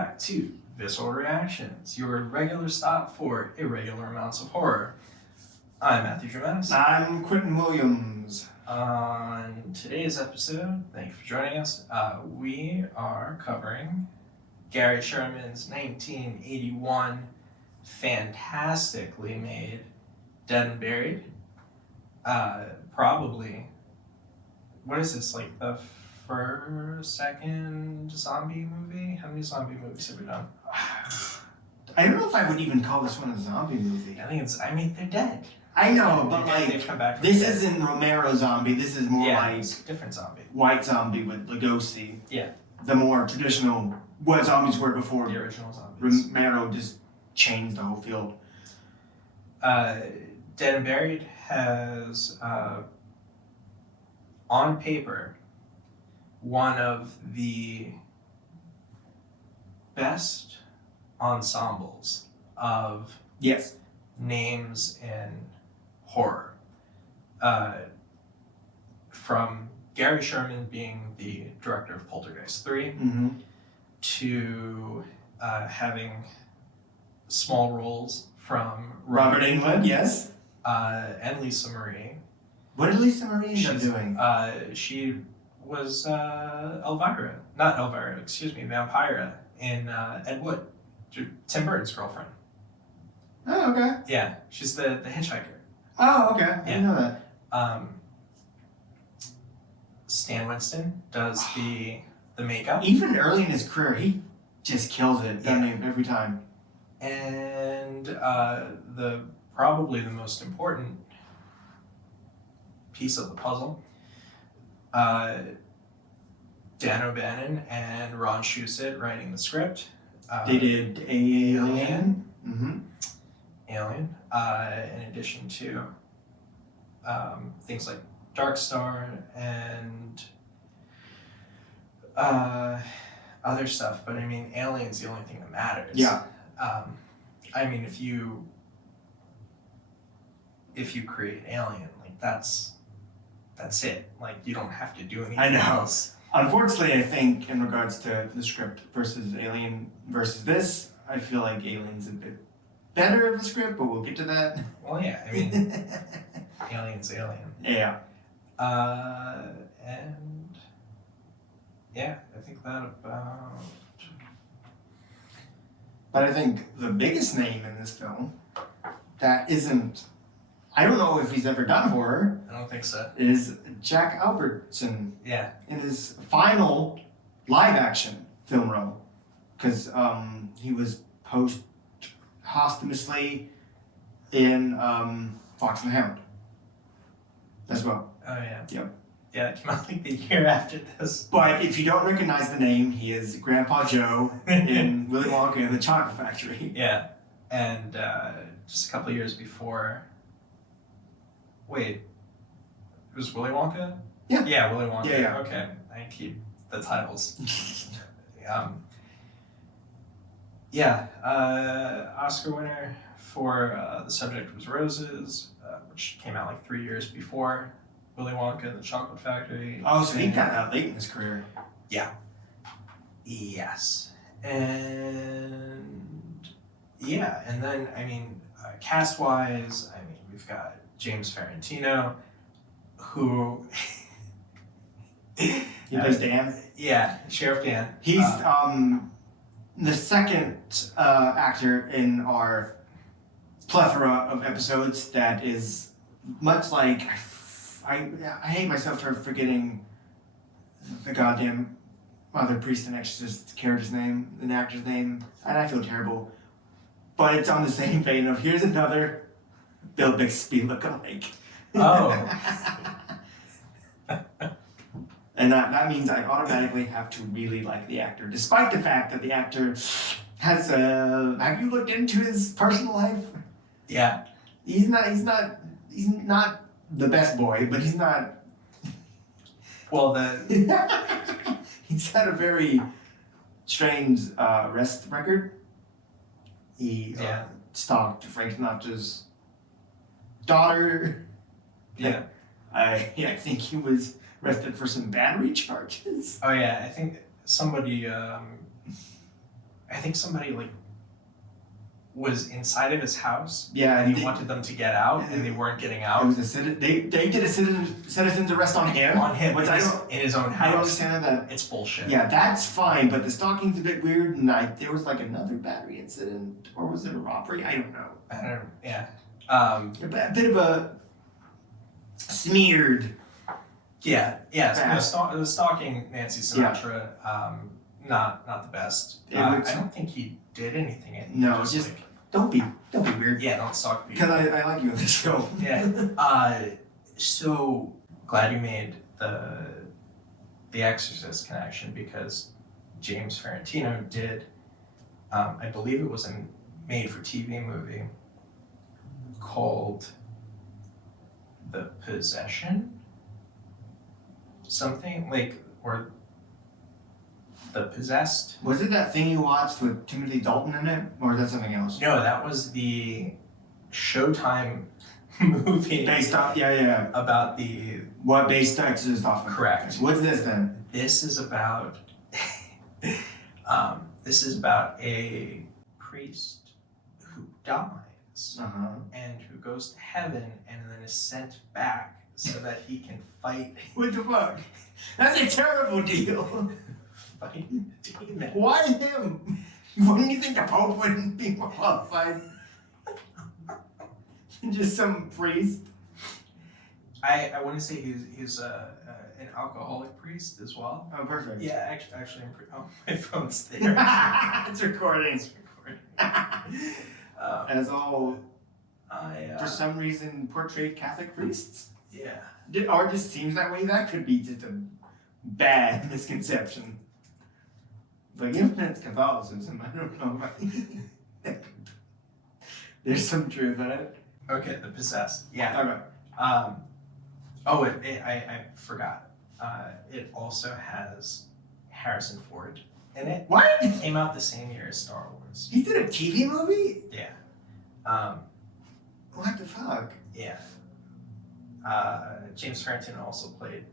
back to Visceral Reactions, your regular stop for irregular amounts of horror. I'm Matthew Jimenez. I'm Quinton Williams. On today's episode, thank you for joining us, we are covering Gary Sherman's 1981 fantastically made Dead and Buried. Probably, what is this, like the second zombie movie? How many zombie movies have we done? I don't know if I would even call this one a zombie movie. I think they're dead. I know, but they've come back from this dead. isn't Romero zombie. This is more like it's a different zombie. White Zombie with Lugosi. Yeah. The more traditional, what zombies were before. The original zombies. Romero just changed the whole field. Dead and Buried has, on paper, one of the best ensembles of Yes. names in horror. From Gary Sherman being the director of Poltergeist 3 to having small roles from Robert Englund, yes. And Lisa Marie. What did Lisa Marie end up doing? She was Vampira in Ed Wood, Tim Burton's girlfriend. Oh, okay. Yeah, she's the hitchhiker. Oh, okay. I didn't know that. Stan Winston does the makeup. Even early in his career, he just kills it, doesn't he, every time? And probably the most important piece of the puzzle, Dan O'Bannon and Ron Shusett writing the script. They did Alien. Alien, in addition to things like Dark Star and other stuff. But I mean, Alien's the only thing that matters. Yeah. I mean, if you create Alien, like that's it. Like, you don't have to do anything else. Unfortunately, I think in regards to the script versus Alien versus this, I feel like Alien's a bit better of a script, but we'll get to that. Well, yeah, I mean, Alien's Alien. Yeah. And yeah, I think that about. But I think the biggest name in this film that isn't, I don't know if he's ever done horror. I don't think so. Is Jack Albertson. Yeah. In his final live-action film role, because he was posthumously in Fox and the Hound as well. Oh yeah. Yep. Yeah, it came out like the year after this. But if you don't recognize the name, he is Grandpa Joe in Willy Wonka and the Chocolate Factory. Yeah, and just a couple years before. Wait, it was Willy Wonka? Yeah. Yeah, Willy Wonka. Yeah. Okay, I keep the titles. Oscar winner for The Subject Was Roses, which came out like 3 years before Willy Wonka and the Chocolate Factory. Oh, so he got out late in his career. Yeah. Yes. And yeah, and then, I mean, cast-wise, I mean, we've got James Ferrantino, who... He plays Dan? Yeah, Sheriff Dan. He's the second actor in our plethora of episodes that is much like... I hate myself for forgetting the goddamn Mother Priest and Exorcist character's name, an actor's name, and I feel terrible. But it's on the same vein of here's another Bill Bixby lookalike. Oh. And that means I automatically have to really like the actor, despite the fact that the actor has have you looked into his personal life? Yeah. He's not the best boy, but he's not. Well, he's had a very strange arrest record. He stalked Frank Sinatra's daughter. Yeah. I think he was arrested for some battery charges. Oh yeah, I think somebody, I I think somebody like was inside of his house. Yeah, and he wanted them to get out, and they weren't getting out. It was they did a citizen's arrest on him. On him, Which in his own house. I don't understand that. It's bullshit. Yeah, that's fine, but the stalking's a bit weird, and there was like another battery incident, or was it a robbery? I don't know. Yeah. A bit of a smeared. Yeah. The stalking Nancy Sinatra, not the best. I don't think he did anything. No, just don't be weird. Yeah, don't stalk people. Because I like you on this show. Yeah. So glad you made the Exorcist connection, because James Ferrantino did, I believe it was a made-for-TV movie called The Possession? Something like, or The Possessed? Was it that thing you watched with Timothy Dalton in it, or is that something else? No, that was the Showtime movie. Based off, yeah. About the... What based Exorcist off of? Correct. What's this then? This is about... this is about a priest who dies and who goes to heaven and then is sent back so that he can fight... What the fuck? That's a terrible deal. Fighting demons. Why him? Wouldn't you think the Pope wouldn't be more qualified? Just some priest. I want to say he's an alcoholic priest as well. Oh, perfect. Yeah, actually, my phone's there. It's recording. It's recording. As all, I for some reason, portrayed Catholic priests. Yeah. Or just seems that way. That could be just a bad misconception. Like, even if it's Catholicism, I don't know. There's some truth in it. Okay, The Possessed. Yeah. Okay. I forgot. It also has Harrison Ford in it. What? It came out the same year as Star Wars. He did a TV movie? Yeah. What the fuck? Yeah. James Ferrantino also played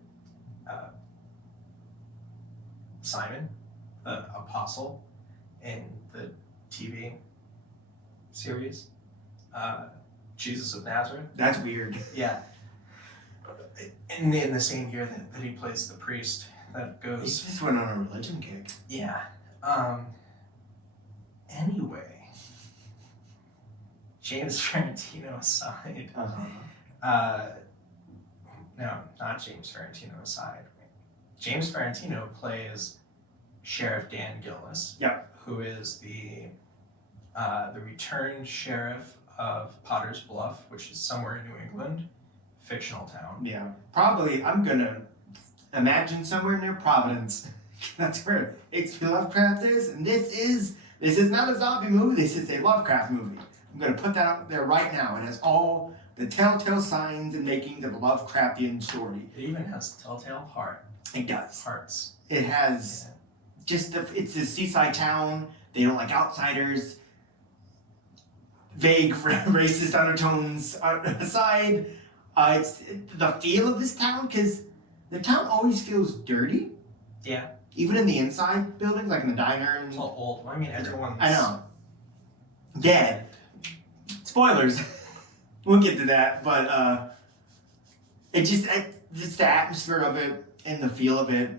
Simon, the apostle, in the TV series Jesus of Nazareth. That's weird. Yeah. In the same year that he plays the priest that He goes... just went on a religion kick. Yeah. Anyway, James Ferrantino aside... No, not James Ferrantino aside. James Ferrantino plays Sheriff Dan Gillis. Yep. Who is the returned sheriff of Potter's Bluff, which is somewhere in New England, fictional town. Yeah. Probably, I'm gonna imagine somewhere near Providence. That's where H.P. Lovecraft is, and this is not a zombie movie, this is a Lovecraft movie. I'm gonna put that out there right now. It has all the telltale signs and makings of a Lovecraftian story. It even has telltale heart. It does. Hearts. It has it's a seaside town. They don't like outsiders. Vague racist undertones aside. It's the feel of this town, because the town always feels dirty. Yeah. Even in the inside buildings, like in the diner. It's all old. I mean, everyone's... I know. Dead. Spoilers. We'll get to that, but just the atmosphere of it and the feel of it,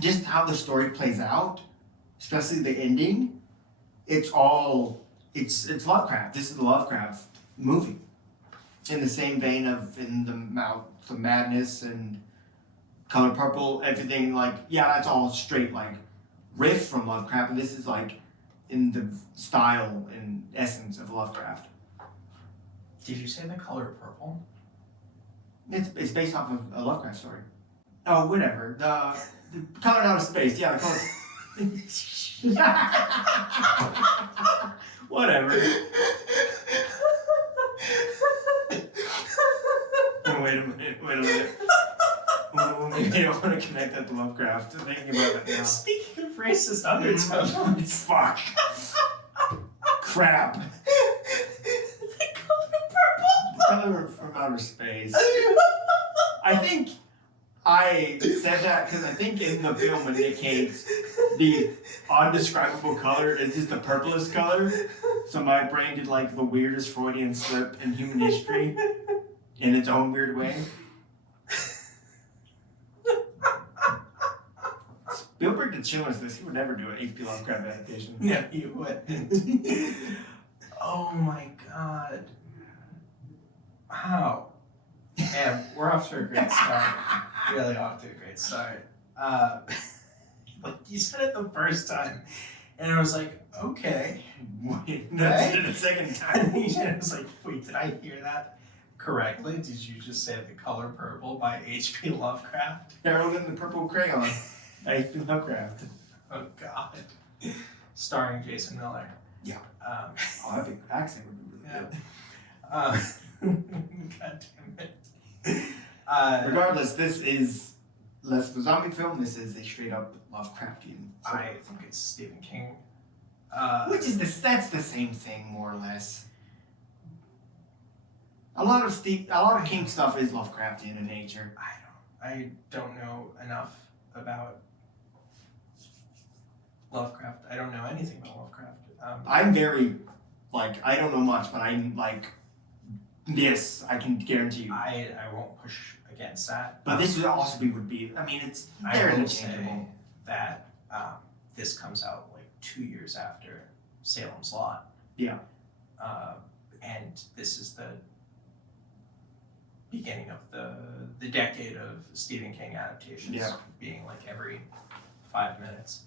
just how the story plays out, especially the ending. It's Lovecraft. This is the Lovecraft movie, in the same vein of In the Mouth of Madness and Color Purple. Everything that's all straight riff from Lovecraft, and this is in the style and essence of Lovecraft. Did you say The Color Purple? It's based off of a Lovecraft story. Oh, whatever. The Color Out of Space. Yeah, the color. Whatever. Wait a minute. Maybe I don't want to connect that to Lovecraft. Thinking about that now. Speaking of racist undertones. Fuck. Crap. The Color Purple. Color from Outer Space. I think I said that because I think in the film when Nick Cage the undescribable color is just the purplest color. So my brain did like the weirdest Freudian slip in human history in its own weird way. Spielberg did show us this. He would never do an H.P. Lovecraft adaptation. No, you wouldn't. Oh my god. How? Man, we're off to a great start. Really off to a great start. Like you said it the first time, and I was like, okay. Wait, that's it a second time. I was like, wait, did I hear that correctly? Did you just say The Color Purple by H.P. Lovecraft? Harold and the Purple Crayon. H.P. Lovecraft. Oh god. Starring Jason Miller. Yeah. That big accent would be really good. God damn it. Regardless, this is less of a zombie film. This is a straight up Lovecraftian. I think it's Stephen King. Which is that's the same thing more or less. A lot of King stuff is Lovecraftian in nature. I don't know enough about Lovecraft. I don't know anything about Lovecraft. I'm very I don't know much, but I'm like this. I can guarantee you. I won't push against that. But this would also would be. I mean, they're interchangeable. That this comes out like 2 years after Salem's Lot. Yeah. And this is the beginning of the decade of Stephen King adaptations. Yeah. Being like every 5 minutes.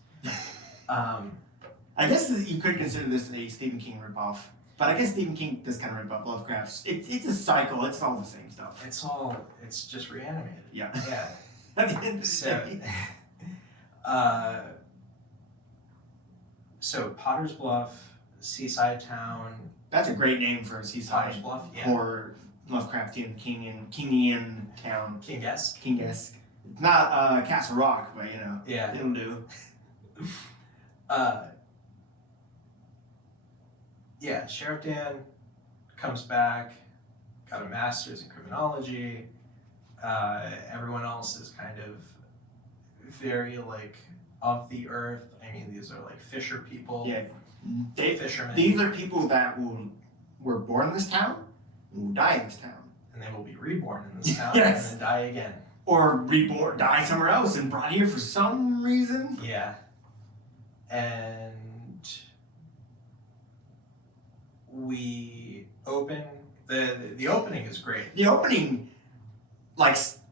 I guess you could consider this a Stephen King ripoff. But I guess Stephen King does kind of rip off Lovecraft's. It's a cycle. It's all the same stuff. It's just reanimated. Yeah. Yeah. At the end of the day. So Potter's Bluff, seaside town. That's a great name for a seaside Potter's Bluff, yeah. horror Lovecraftian Kingian town. King-esque. King-esque. It's not Castle Rock, but you know. Yeah. It'll do. Yeah, Sheriff Dan comes back, got a master's in criminology. Everyone else is kind of very of the earth. I mean, these are fisher people. Yeah. Fishermen. These are people that were born in this town and will die in this town. And they will be reborn in this town Yes. and then die again. Or die somewhere else and brought here for some reason. Yeah. And we open the opening is great. The opening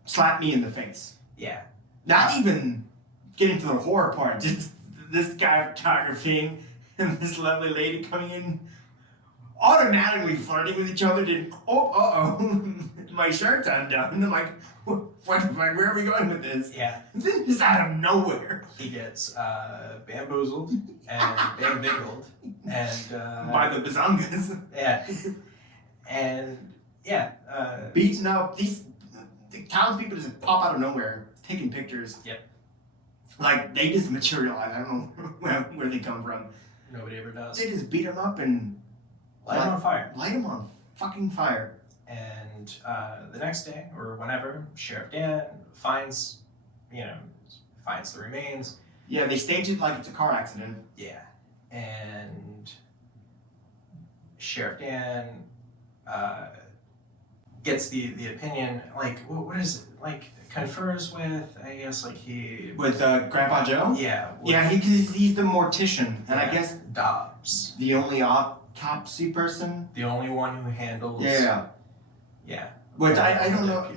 slapped me in the face. Yeah. Not even getting to the horror part, just this guy photographing and this lovely lady coming in automatically flirting with each other. My shirt's undone. And I'm like, where are we going with this? Yeah. This is out of nowhere. He gets bamboozled and bambigled and By the bazongas. yeah. And yeah. Beaten up. The townspeople just pop out of nowhere, taking pictures. Yep. They just materialize. I don't know where they come from. Nobody ever does. They just beat him up and Light him on fire. Light him on fucking fire. And the next day, or whenever, Sheriff Dan finds the remains. Yeah, they stage it like it's a car accident. Yeah. And Sheriff Dan gets the opinion, what is it? Confers with, I guess, he... With Grandpa Joe? Yeah. Yeah, he's the mortician. And I guess Dobbs. the only autopsy person? The only one who handles... Yeah. Yeah. Which I don't know,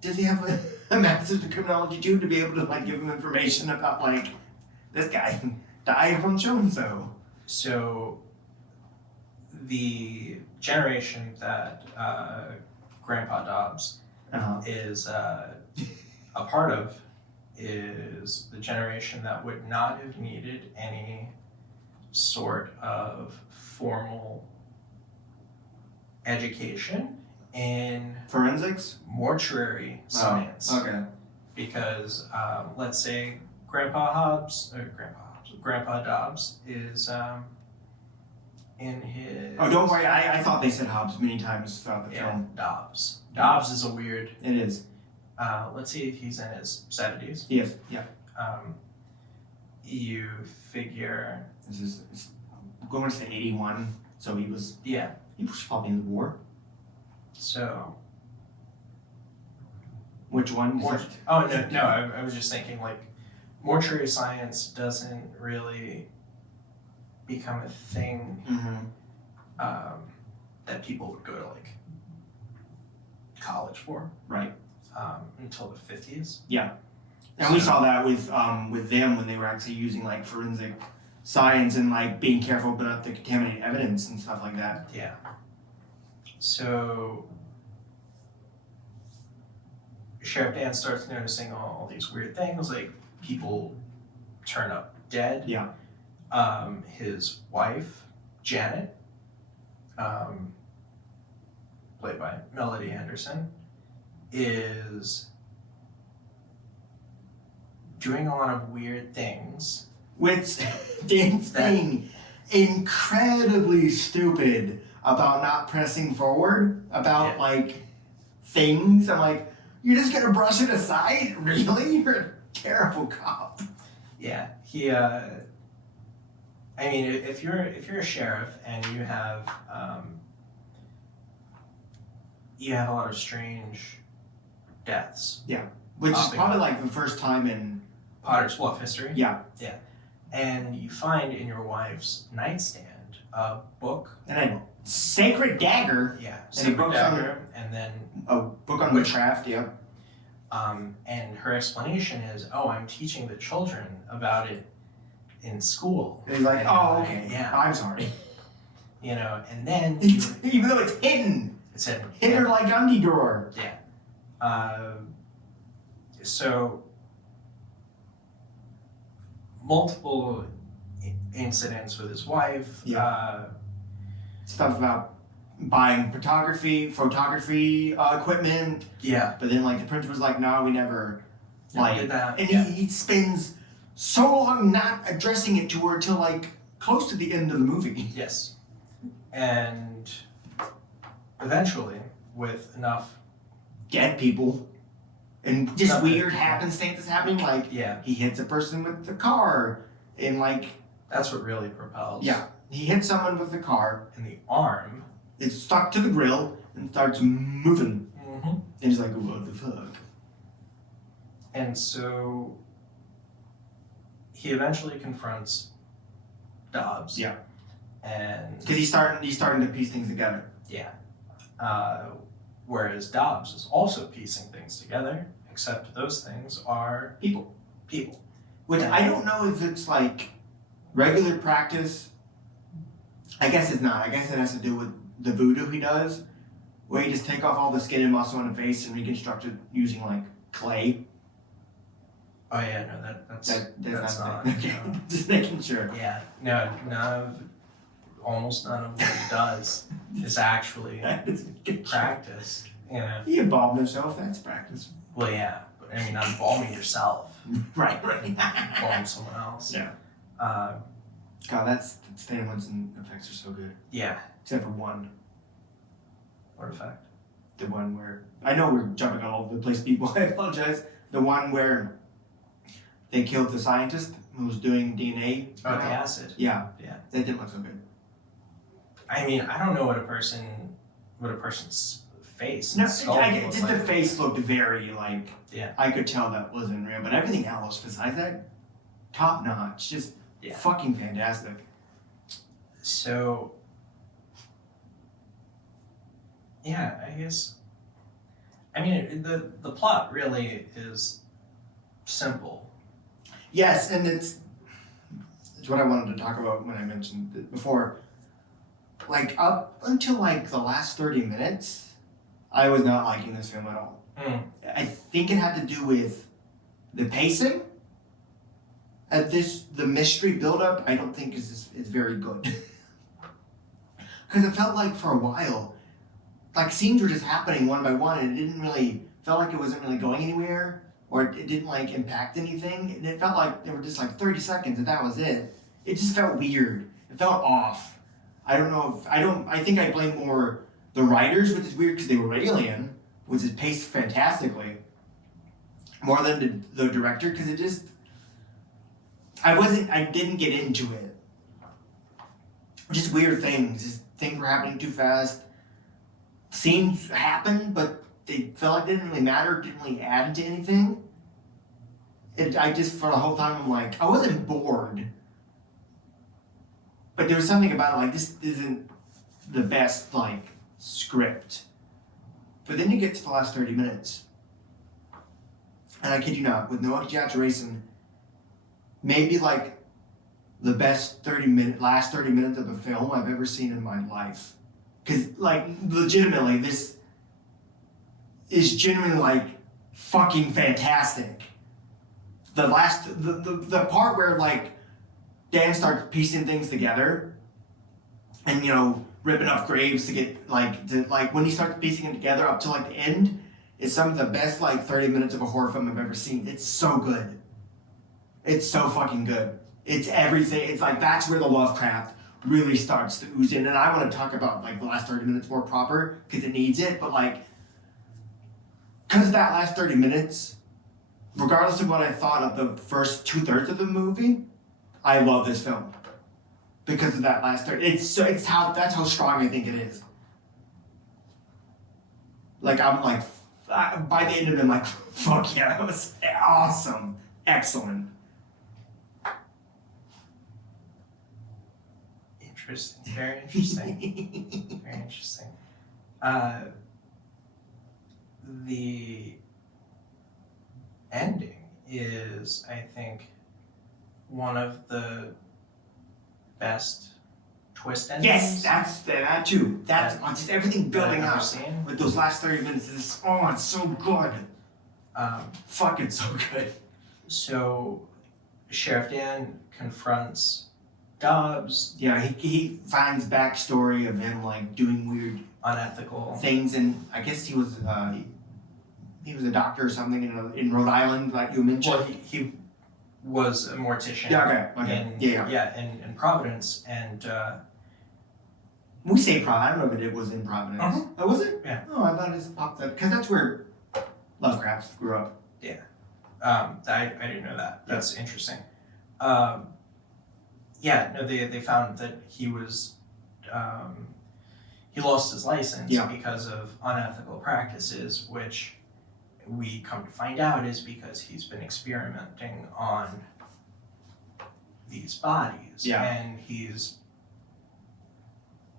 does he have a master's in criminology too to be able to give him information about this guy died from so-and-so? So the generation that Grandpa Dobbs is a part of is the generation that would not have needed any sort of formal education in Forensics? mortuary science. Okay. Because let's say Grandpa Dobbs is in his... Oh, don't worry. I thought they said Hobbs many times throughout the film. Dobbs. Dobbs is a weird... It is. Let's see if he's in his 70s. Yes. Yeah. you figure, This is I'm going to say 81, so he was probably in the war. So Which one? I was just thinking like mortuary science doesn't really become a thing that people would go to like college for, right? Until the 50s. Yeah, and we saw that with them when they were actually using like forensic science and like being careful about the contaminated evidence and stuff like that. Yeah. So Sheriff Dan starts noticing all these weird things, like people turn up dead. Yeah. His wife, Janet, played by Melody Anderson, is doing a lot of weird things. With Dan's being incredibly stupid about not pressing forward, about like things. I'm like, you're just gonna brush it aside? Really? You're a terrible cop. Yeah, he. I mean, if you're a sheriff and you have a lot of strange deaths. Yeah, which is probably like the first time in Potter's Bluff history. Yeah. Yeah, and you find in your wife's nightstand a book and a sacred dagger. Yeah, and sacred dagger, and then a book on witchcraft. Yeah. And her explanation is, "Oh, I'm teaching the children about it in school." And he's like, "Oh, okay. Yeah, I'm sorry." You know, and then even though it's hidden. It's hidden. Hidden like undie drawer. Yeah. So multiple incidents with his wife. Yeah. Stuff about buying photography equipment. Yeah. But then like the printer was like, no, we never did that. And he spends so long not addressing it to her till like close to the end of the movie. Yes. And eventually, with enough dead people and just weird happenstance happening, like he hits a person with the car and like that's what really propels. Yeah. He hits someone with the car in the arm. It's stuck to the grill and starts moving. Mm-hmm. And he's like, what the fuck? And so he eventually confronts Dobbs. Yeah. And because he's starting to piece things together. Yeah. Whereas Dobbs is also piecing things together, except those things are people. Which and I don't know if it's like regular practice. I guess it's not. I guess it has to do with the voodoo he does, where you just take off all the skin and muscle on the face and reconstruct it using like clay. Oh yeah, no, that's not. Okay. Just making sure. Yeah, no, almost none of what he does is actually practice. You know. He embalmed himself. That's practice. Well, yeah, but I mean, embalming yourself. Right. Embalm someone else. Yeah. God, that's Stan Winston effects are so good. Yeah. Except for one. What effect? The one where I know we're jumping all over the place, people. I apologize. The one where they killed the scientist who was doing DNA. Oh, the acid. Yeah. Yeah. That didn't look so good. I mean, I don't know what a person's face. No, just the face looked very like. Yeah. I could tell that wasn't real, but everything else besides that, top notch, just fucking fantastic. So. Yeah, I guess. I mean, the plot really is simple. Yes, and it's what I wanted to talk about when I mentioned it before. Like, up until, like, the last 30 minutes, I was not liking this film at all. Mm. I think it had to do with the pacing. The mystery buildup, I don't think is very good. Because it felt like, for a while, like, scenes were just happening one by one, and it didn't really, felt like it wasn't really going anywhere, or it didn't, like, impact anything. And it felt like there were just, like, 30 seconds, and that was it. It just felt weird. It felt off. I think I blame more the writers, which is weird because they were alien, which is paced fantastically, more than the director, because it just I didn't get into it. Just weird things. Just things were happening too fast. Scenes happened, but they felt like they didn't really matter, didn't really add to anything. I just, for the whole time, I'm like, I wasn't bored. But there was something about it, like, this isn't the best, like, script. But then you get to the last 30 minutes. And I kid you not, with no exaggeration, maybe, like, the best last 30 minutes of a film I've ever seen in my life. Because, like, legitimately, this is genuinely, like, fucking fantastic. The part where, like, Dan starts piecing things together and, you know, ripping off graves to get, like, when he starts piecing it together up to, like, the end, is some of the best, like, 30 minutes of a horror film I've ever seen. It's so good. It's so fucking good. It's everything. It's, like, that's where the Lovecraft really starts to ooze in. And I want to talk about, like, the last 30 minutes more proper, because it needs it, but, like, because of that last 30 minutes, regardless of what I thought of the first 2/3 of the movie, I love this film because of that last 30. That's how strong I think it is. Like, I'm like, by the end of it, I'm like, fuck yeah, that was awesome, excellent. Interesting, very interesting, very interesting. The ending is, I think, one of the best twist endings. Yes, that too. That's just everything building up seen. with those last 30 minutes. It's so good. Fucking so good. So, Sheriff Dan confronts Dobbs. Yeah, he finds backstory of him, like, doing weird Unethical things, and I guess he was a doctor or something in Rhode Island, like you mentioned. Well, he was a mortician. Yeah, okay. In Providence, and we say Providence. I don't know if it was in Providence. Uh-huh. Oh, was it? Yeah. Oh, I thought it just popped up because that's where Lovecraft grew up. Yeah. I didn't know that. That's interesting. They found that he was he lost his license because of unethical practices, which we come to find out is because he's been experimenting on these bodies. Yeah. And he's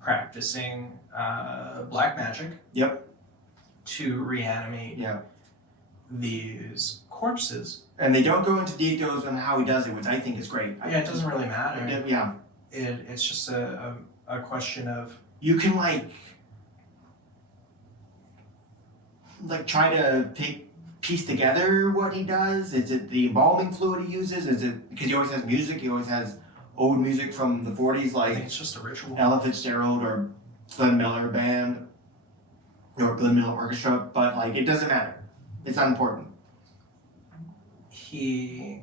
practicing black magic. Yep. To reanimate these corpses. And they don't go into details on how he does it, which I think is great. Yeah, it doesn't really matter. Yeah. It's just a question of... You can, like try to piece together what he does. Is it the embalming fluid he uses? Is it because he always has music? He always has old music from the 40s, like I think it's just a ritual. Ella Fitzgerald or Glenn Miller Band or Glenn Miller Orchestra, but, like, it doesn't matter. It's not important. He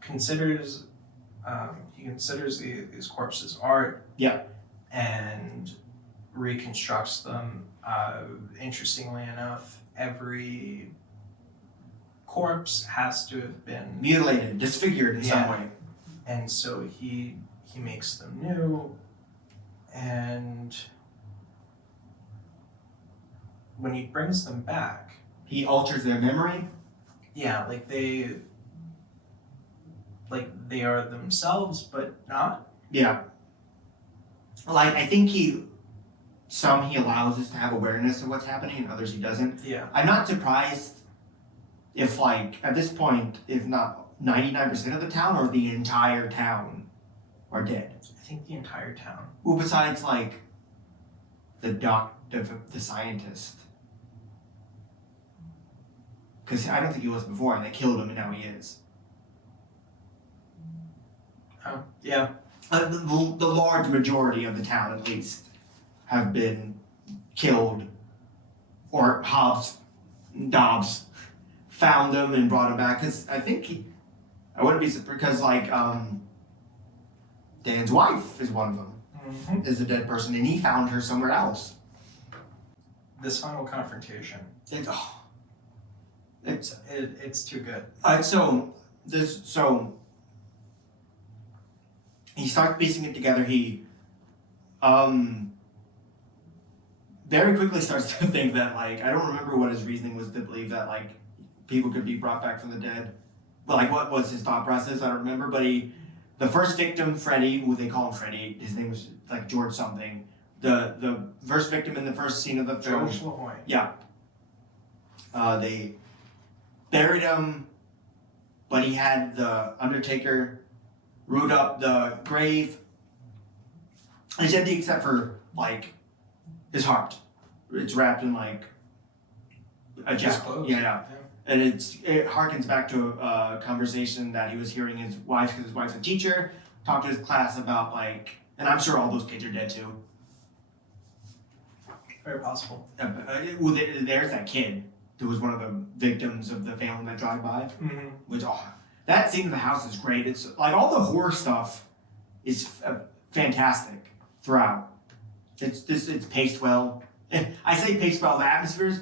considers these corpses art. Yeah. And reconstructs them. Interestingly enough, every corpse has to have been Mutilated, disfigured in some way. And so he makes them new, and when he brings them back, he alters their memory. Yeah, they are themselves, but not. Yeah. Like, I think some he allows us to have awareness of what's happening, and others he doesn't. Yeah. I'm not surprised if, like, at this point, if not 99% of the town or the entire town are dead. I think the entire town. Well, besides, like, the scientist. Because I don't think he was before, and they killed him, and now he is. Oh, yeah. The large majority of the town, at least, have been killed, or Dobbs found them and brought him back. Because I think I wouldn't be surprised, because, like, Dan's wife is one of them, is a dead person, and he found her somewhere else. This final confrontation. It's too good. So he starts piecing it together. He very quickly starts to think that, like, I don't remember what his reasoning was to believe that, like, people could be brought back from the dead. But, like, what was his thought process? I don't remember. But the first victim, Freddy, who they call him Freddy, his name was, like, George something. The first victim in the first scene of the film. George LaHoy. Yeah. They buried him, but he had the Undertaker root up the grave. It's empty except for, like, his heart. It's wrapped in, like, a jacket. Yeah. And it harkens back to a conversation that he was hearing his wife, because his wife's a teacher, talk to his class about, like, and I'm sure all those kids are dead too. Very possible. Well, there's that kid who was one of the victims of the family that drive by. Mm-hmm. Which, that scene in the house is great. It's like all the horror stuff is fantastic throughout. It's paced well. I say paced well. The atmosphere's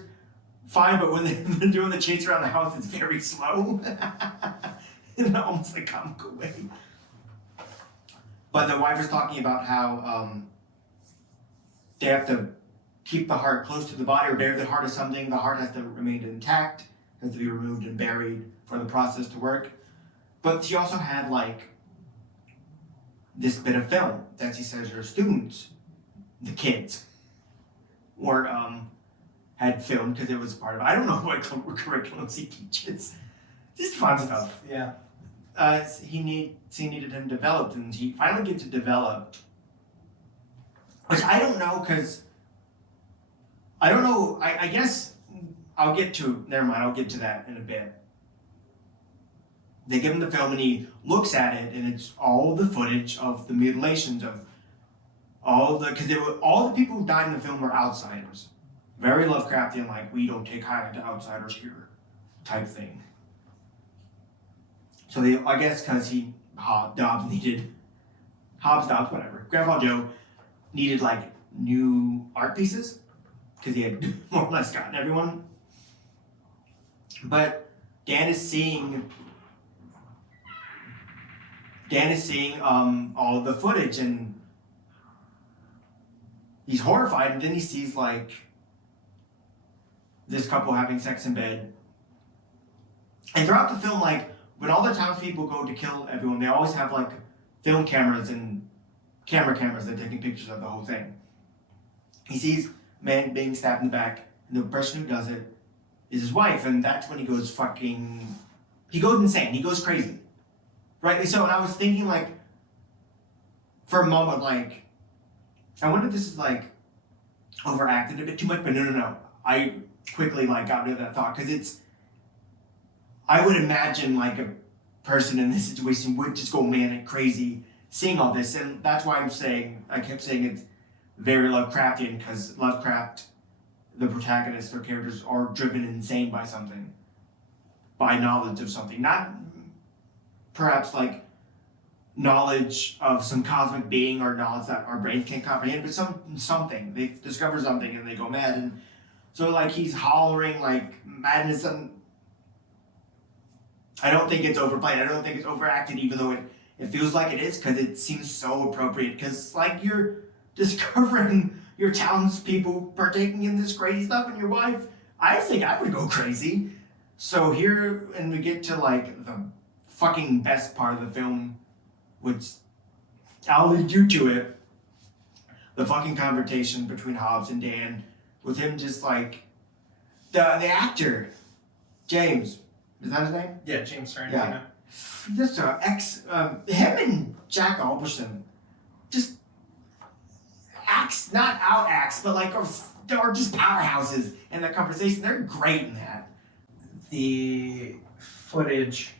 fine, but when they're doing the chase around the house, it's very slow. In almost a comical way. But the wife is talking about how they have to keep the heart close to the body or bury the heart of something. The heart has to remain intact, has to be removed and buried for the process to work. But she also had, like, this bit of film that she says her students, the kids, or had filmed because it was part of. I don't know what curriculum he teaches. Just fun stuff. Yeah. She needed him developed, and he finally gets it developed. Which I don't know, because I don't know. I guess I'll get to. Never mind. I'll get to that in a bit. They give him the film, and he looks at it, and it's all the footage of the mutilations of all the people who died in the film were outsiders. Very Lovecraftian, like, we don't take kindly to outsiders here, type thing. So I guess because whatever. Grandpa Joe needed, like, new art pieces because he had more or less gotten everyone. But Dan is seeing all of the footage, and he's horrified, and then he sees, like, this couple having sex in bed. And throughout the film, like, when all the townspeople go to kill everyone, they always have, like, film cameras and cameras that are taking pictures of the whole thing. He sees a man being stabbed in the back, and the person who does it is his wife, and that's when he goes insane, he goes crazy. Rightly so, and I was thinking, like, for a moment, like, I wonder if this is, like, overacted a bit too much, but no. I quickly, like, got rid of that thought, because I would imagine, like, a person in this situation would just go manic crazy seeing all this, and that's why I kept saying it's very Lovecraftian, because Lovecraft, the protagonists or characters, are driven insane by something, by knowledge of something, not perhaps, like, knowledge of some cosmic being or knowledge that our brains can't comprehend, but something. They discover something and they go mad, and so, like, he's hollering, like, madness, and I don't think it's overplayed. I don't think it's overacted, even though it feels like it is, because it seems so appropriate, because, like, you're discovering your townspeople partaking in this crazy stuff, and your wife, I think I would go crazy. So here, and we get to, like, the fucking best part of the film, which I'll lead you to it. The fucking conversation between Hobbs and Dan, with him just, like, the actor, James, is that his name? Yeah, James Farina. Yeah. Just him and Jack Alberson, just acts, not out acts, but, like, are just powerhouses in the conversation. They're great in that. The footage,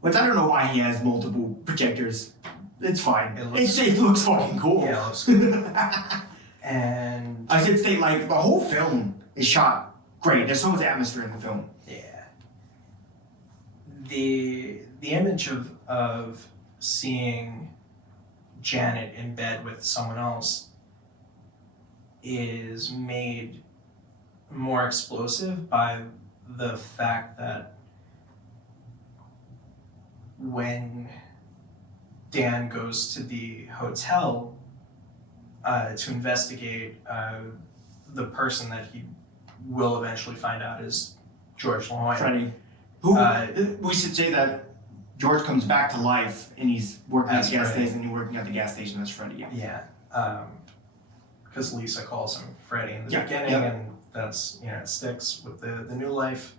which I don't know why he has multiple projectors. It's fine. It looks fucking cool. Yeah, it looks cool. And I should say, like, the whole film is shot great. There's so much atmosphere in the film. Yeah. The image of seeing Janet in bed with someone else is made more explosive by the fact that when Dan goes to the hotel to investigate the person that he will eventually find out is George LaHoya. Freddy. Who we should say that George comes back to life and he's working at the gas station. And working at the gas station as Freddy. Yeah. Yeah. Because Lisa calls him Freddy in the beginning, and that's it sticks with the new life.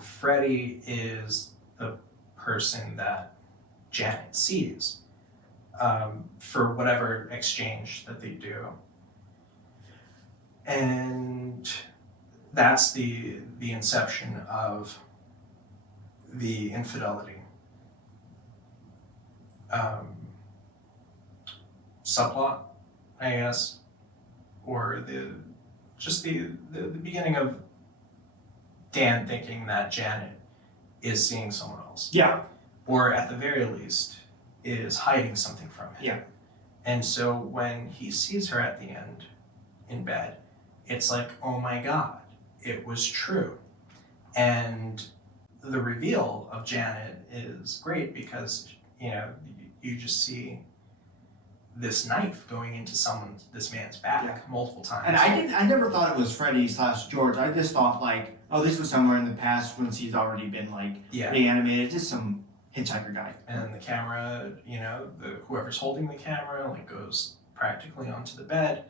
Freddy is the person that Janet sees for whatever exchange that they do, and that's the inception of the infidelity subplot, I guess, or the beginning of Dan thinking that Janet is seeing someone else. Yeah. Or at the very least, is hiding something from him. Yeah. And so when he sees her at the end in bed, it's like, oh my God, it was true. And the reveal of Janet is great because, you just see this knife going into this man's back multiple times. And I never thought it was Freddy/George. I just thought like, oh, this was somewhere in the past once he's already been like reanimated, just some hitchhiker guy. And then the camera, whoever's holding the camera like goes practically onto the bed,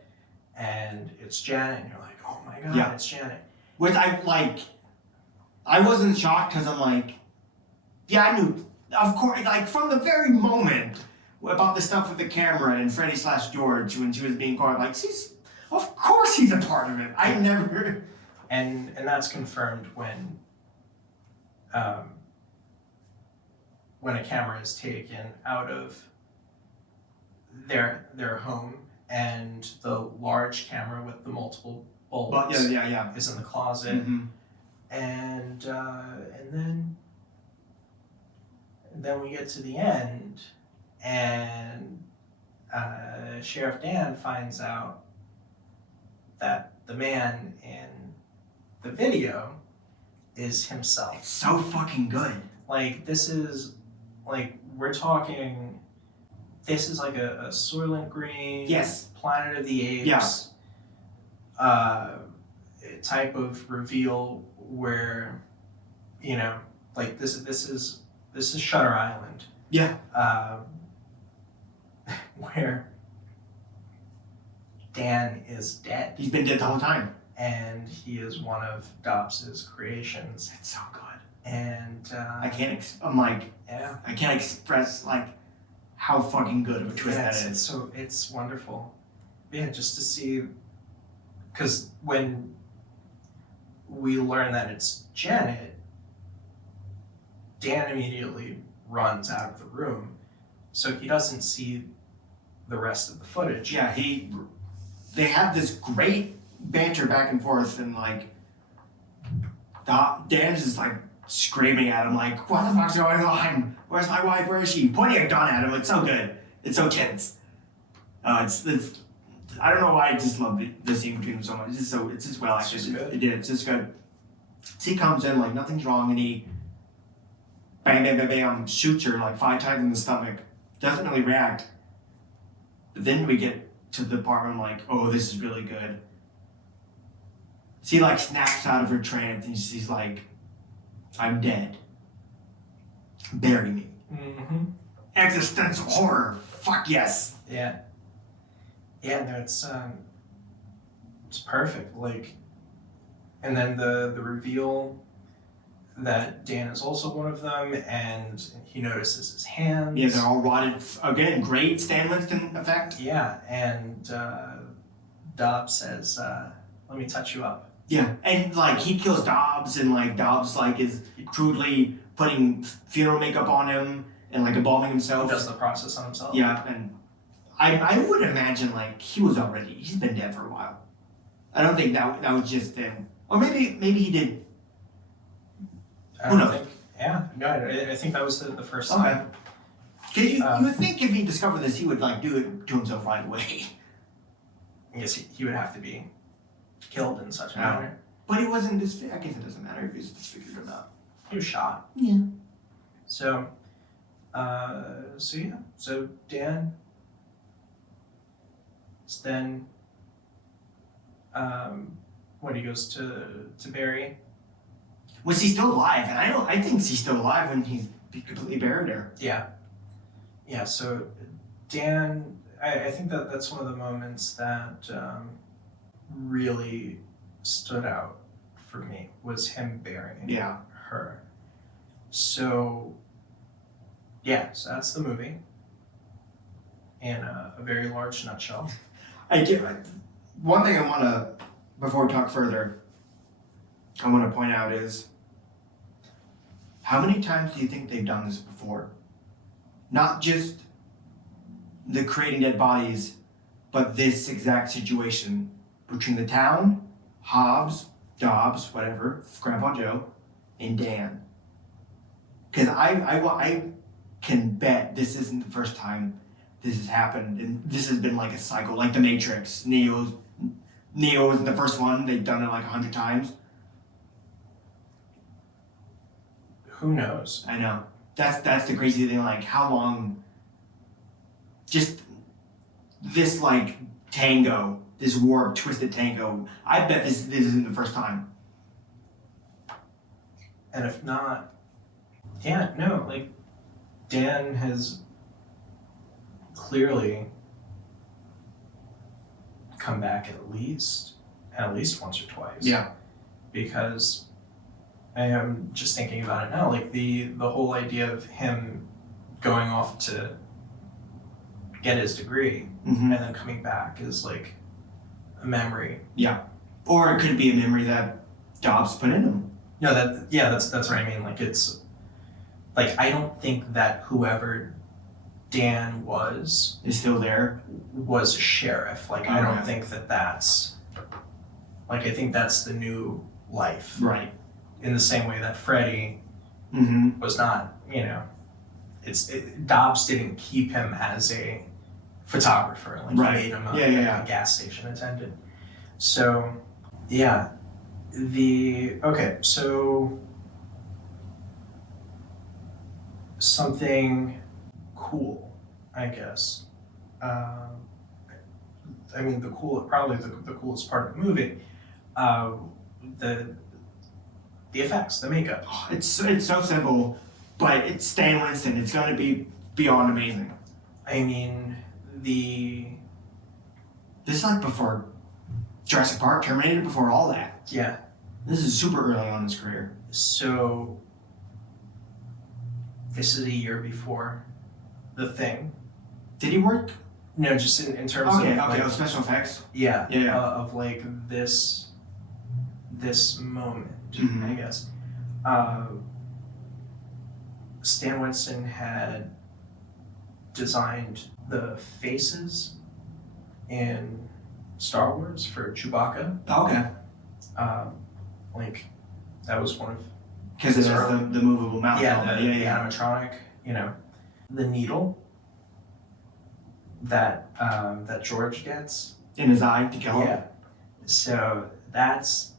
and it's Janet, and you're like, oh my God, it's Janet. Which I wasn't shocked because I'm like, I knew, of course, like from the very moment about the stuff with the camera and Freddy/George when she was being caught, like, of course he's a part of it. I never. And that's confirmed when a camera is taken out of their home, and the large camera with the multiple bulbs is in the closet, and then we get to the end, and Sheriff Dan finds out that the man in the video is himself. It's so fucking good. Like, this is, like, we're talking, this is like a Soylent Green, Planet of the Apes type of reveal where, like, this is Shutter Island. Yeah. Where Dan is dead. He's been dead the whole time. And he is one of Dobbs's creations. It's so good. And I can't express like how fucking good of a twist that is. It's wonderful. Yeah, just to see, because when we learn that it's Janet, Dan immediately runs out of the room, so he doesn't see the rest of the footage. Yeah, they have this great banter back and forth, and like Dan's just like screaming at him like, what the fuck's going on? Where's my wife? Where is she? Pointing a gun at him. It's so good. It's so tense. It's I don't know why I just love the scene between them so much. It's just well acted. It's just good. So he comes in like nothing's wrong, and he bang bang bang bang shoots her like 5 times in the stomach. Doesn't really react. But then we get to the part where I'm like, oh, this is really good. She like snaps out of her trance and she's like, I'm dead. Bury me. Mm-hmm. Existential horror. Fuck yes. Yeah. Yeah, no, it's perfect. Like, and then the reveal that Dan is also one of them, and he notices his hands. Yeah, they're all rotted. Again, great Stan Winston effect. Yeah, and Dobbs says, let me touch you up. Yeah, and like he kills Dobbs, and like Dobbs like is crudely putting funeral makeup on him and like embalming himself. He does the process on himself. Yeah, and I would imagine like he's been dead for a while. I don't think that was just him. Or maybe he did. Who knows? I think that was the first time. Okay. You would think if he discovered this, he would like do it to himself right away. I guess he would have to be killed in such a manner. But he wasn't disfigured. I guess it doesn't matter if he's disfigured or not. shot. Yeah. So, so Dan then, when he goes to Barry. Was he still alive? And I think he's still alive when he's completely buried there. Yeah, so Dan, I think that's one of the moments that really stood out for me, was him burying her. So, so that's the movie in a very large nutshell. One thing I want to, before we talk further, I want to point out is, how many times do you think they've done this before? Not just the creating dead bodies, but this exact situation between the town, Hobbs, Dobbs, whatever, Grandpa Joe, and Dan. Because I can bet this isn't the first time this has happened, and this has been like a cycle, like the Matrix. Neo wasn't the first one; they've done it like 100 times. Who knows? I know. That's the crazy thing. Like, how long? Just this like tango, this warped, twisted tango. I bet this isn't the first time. And if not, like Dan has clearly come back at least once or twice. Yeah. Because I am just thinking about it now, like the whole idea of him going off to get his degree Mm-hmm. and then coming back is like a memory. Yeah. Or it could be a memory that Dobbs put in him. No, that's what I mean. Like, it's like, I don't think that whoever Dan was Is still there. was a sheriff. Like, I don't think that's like, I think that's the new life. Right. In the same way that Freddy Mm-hmm. was not, Dobbs didn't keep him as a photographer. Like, Right. he made him Yeah. a gas station attendant. So, so something cool, I guess. I mean, probably the coolest part of the movie, the effects, the makeup. It's so simple, but it's Stan Winston. It's gonna be beyond amazing. I mean, This is like before Jurassic Park, Terminator, before all that. Yeah. This is super early on in his career. So this is a year before The Thing. Did he work? No, just in terms Okay, of okay, like, special effects. yeah, Yeah. of like this moment, Mhm. I guess. Stan Winston had designed the faces in Star Wars for Chewbacca. Okay. Like, that was one of Because it has the movable mouth. the animatronic, the needle that George gets In his eye to kill him. Yeah. So that's,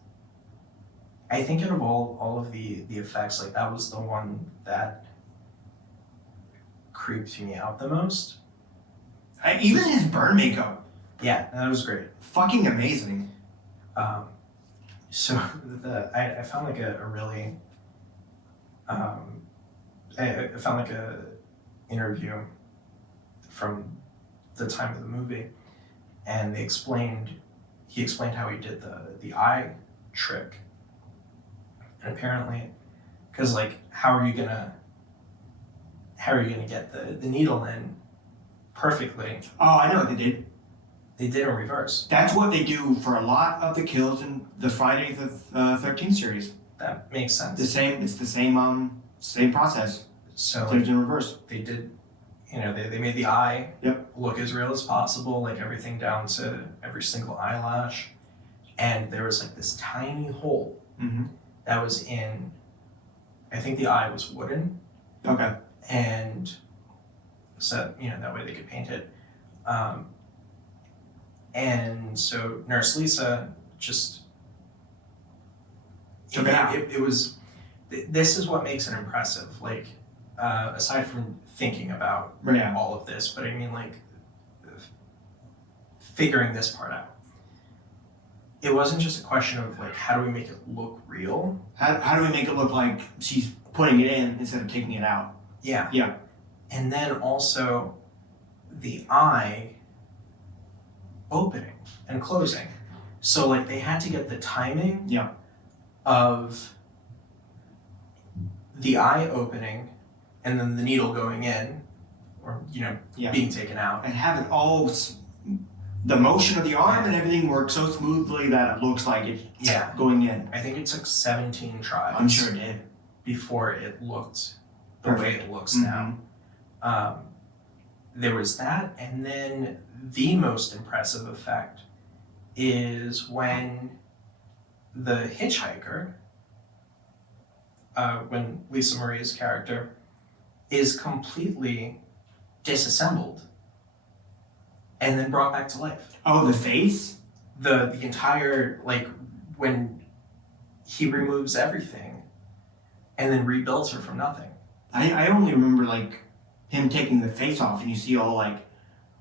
I think, out of all of the effects, like, that was the one that creeped me out the most. Even his burn makeup, Yeah, that was great. fucking amazing. So I found like a really I found like a interview from the time of the movie, and he explained how he did the eye trick. And apparently, because like, how are you gonna get the needle in perfectly? Oh, I know what they did. They did in reverse. That's what they do for a lot of the kills in the Friday the 13th series. That makes sense. It's the same process. So Things in reverse. they did, they made the eye Yep. look as real as possible, like everything down to every single eyelash. And there was like this tiny hole Mm-hmm. that was in, I think the eye was wooden, Okay. and so, that way they could paint it. And so Nurse Lisa just Took it out. It was this is what makes it impressive. Like, aside from thinking about Yeah. all of this, but I mean, like, figuring this part out. It wasn't just a question of like, how do we make it look real? How do we make it look like she's putting it in instead of taking it out? Yeah. Yeah. And then also the eye opening and closing. So like they had to get the timing Yeah. of the eye opening and then the needle going in or, Yeah. being taken out. And have it all, the motion of the arm and everything works so smoothly that it looks like it's Yeah. going in. I think it took 17 tries. I'm sure it did. Before it looked the Perfect. way it looks now. There was that, and then the most impressive effect is when the hitchhiker, when Lisa Marie's character is completely disassembled and then brought back to life. Oh, the face? The entire, like, when he removes everything and then rebuilds her from nothing. I only remember like him taking the face off and you see all like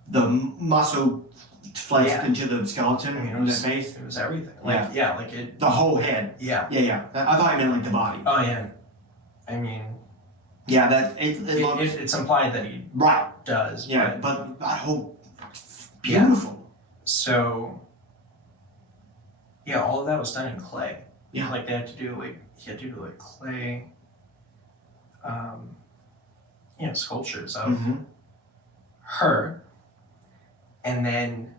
the muscle flexed Yeah. into the skeleton of the face. It was everything. Like, yeah, like it. The whole head. Yeah. Yeah. I thought I meant like the body. Oh, yeah. I mean, Yeah, that it looks it's implied that he right. does. Yeah, but that whole beautiful. So, yeah, all of that was done in clay. Yeah. Like they had to do he had to do like clay, sculptures of her, and then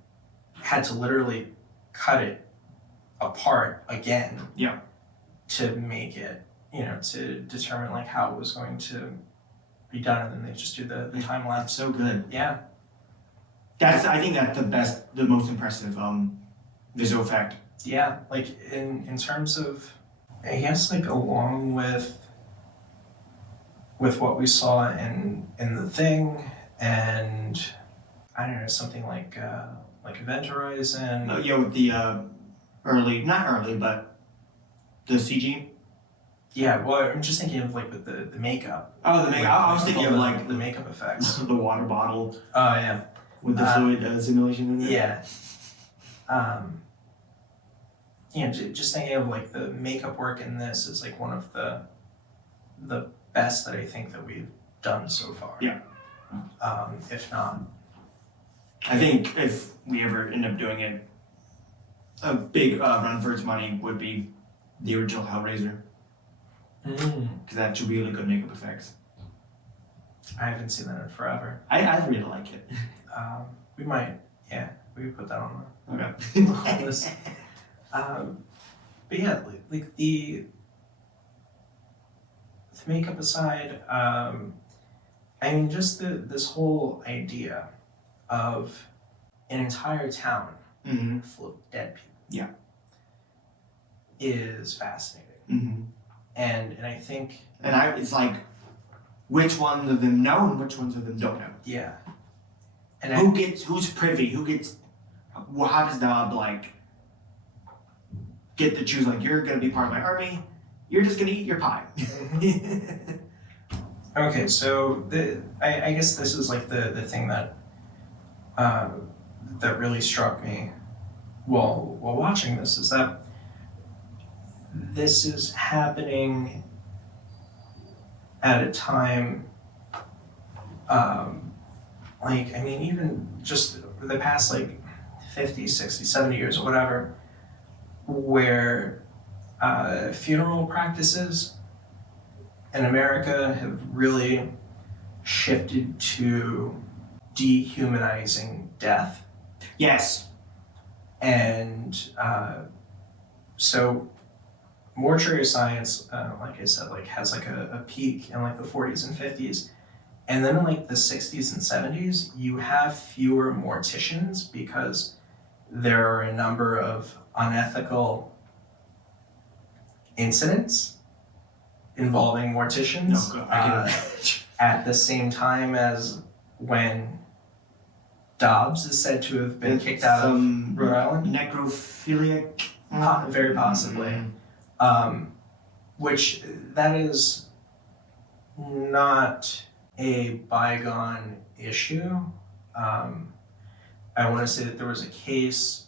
had to literally cut it apart again. Yeah. To make it, to determine like how it was going to be done, and then they just do the time lapse. So good. Yeah. I think that's the most impressive visual effect. Yeah, like in terms of, I guess, like along with what we saw in the Thing, and I don't know, something like Event Horizon. No, with the not early, but the CG. Yeah, well, I'm just thinking of like with the makeup. Oh, the makeup. I was thinking of like the makeup effects. the water bottle. Oh yeah. With the fluid simulation in it. Yeah. Just thinking of like the makeup work in this is like one of the best that I think that we've done so far. Yeah. If not. I think if we ever end up doing it, a big run for its money would be the original Hellraiser. Because that's really good makeup effects. I haven't seen that in forever. I really like it. We might, we could put that on Okay. list. But yeah, like the makeup aside, I mean, just this whole idea of an entire town full of dead people. Yeah. Is fascinating. And I think. And it's like, which ones of them know and which ones of them don't know. Yeah. And who's privy? How does Dob like get to choose? Like, you're gonna be part of my army. You're just gonna eat your pie. Okay, so I guess this is like the thing that that really struck me while watching this is that this is happening at a time, like, I mean, even just the past like 50, 60, 70 years or whatever, where funeral practices in America have really shifted to dehumanizing death. Yes. And so mortuary science, like I said, like has like a peak in like the 40s and 50s. And then in like the 60s and 70s, you have fewer morticians because there are a number of unethical incidents involving morticians at the same time as when Dobbs is said to have been kicked out of Rhode Island. Necrophiliac? Very possibly. which that is not a bygone issue. I want to say that there was a case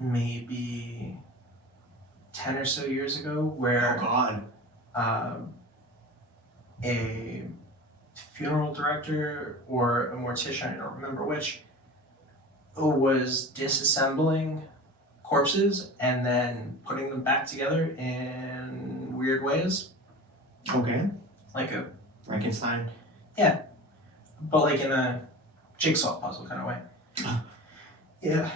maybe 10 or so years ago where Oh God. A funeral director or a mortician, I don't remember which, was disassembling corpses and then putting them back together in weird ways. Okay. Like a Frankenstein. Yeah, but like in a jigsaw puzzle kind of way. Yeah.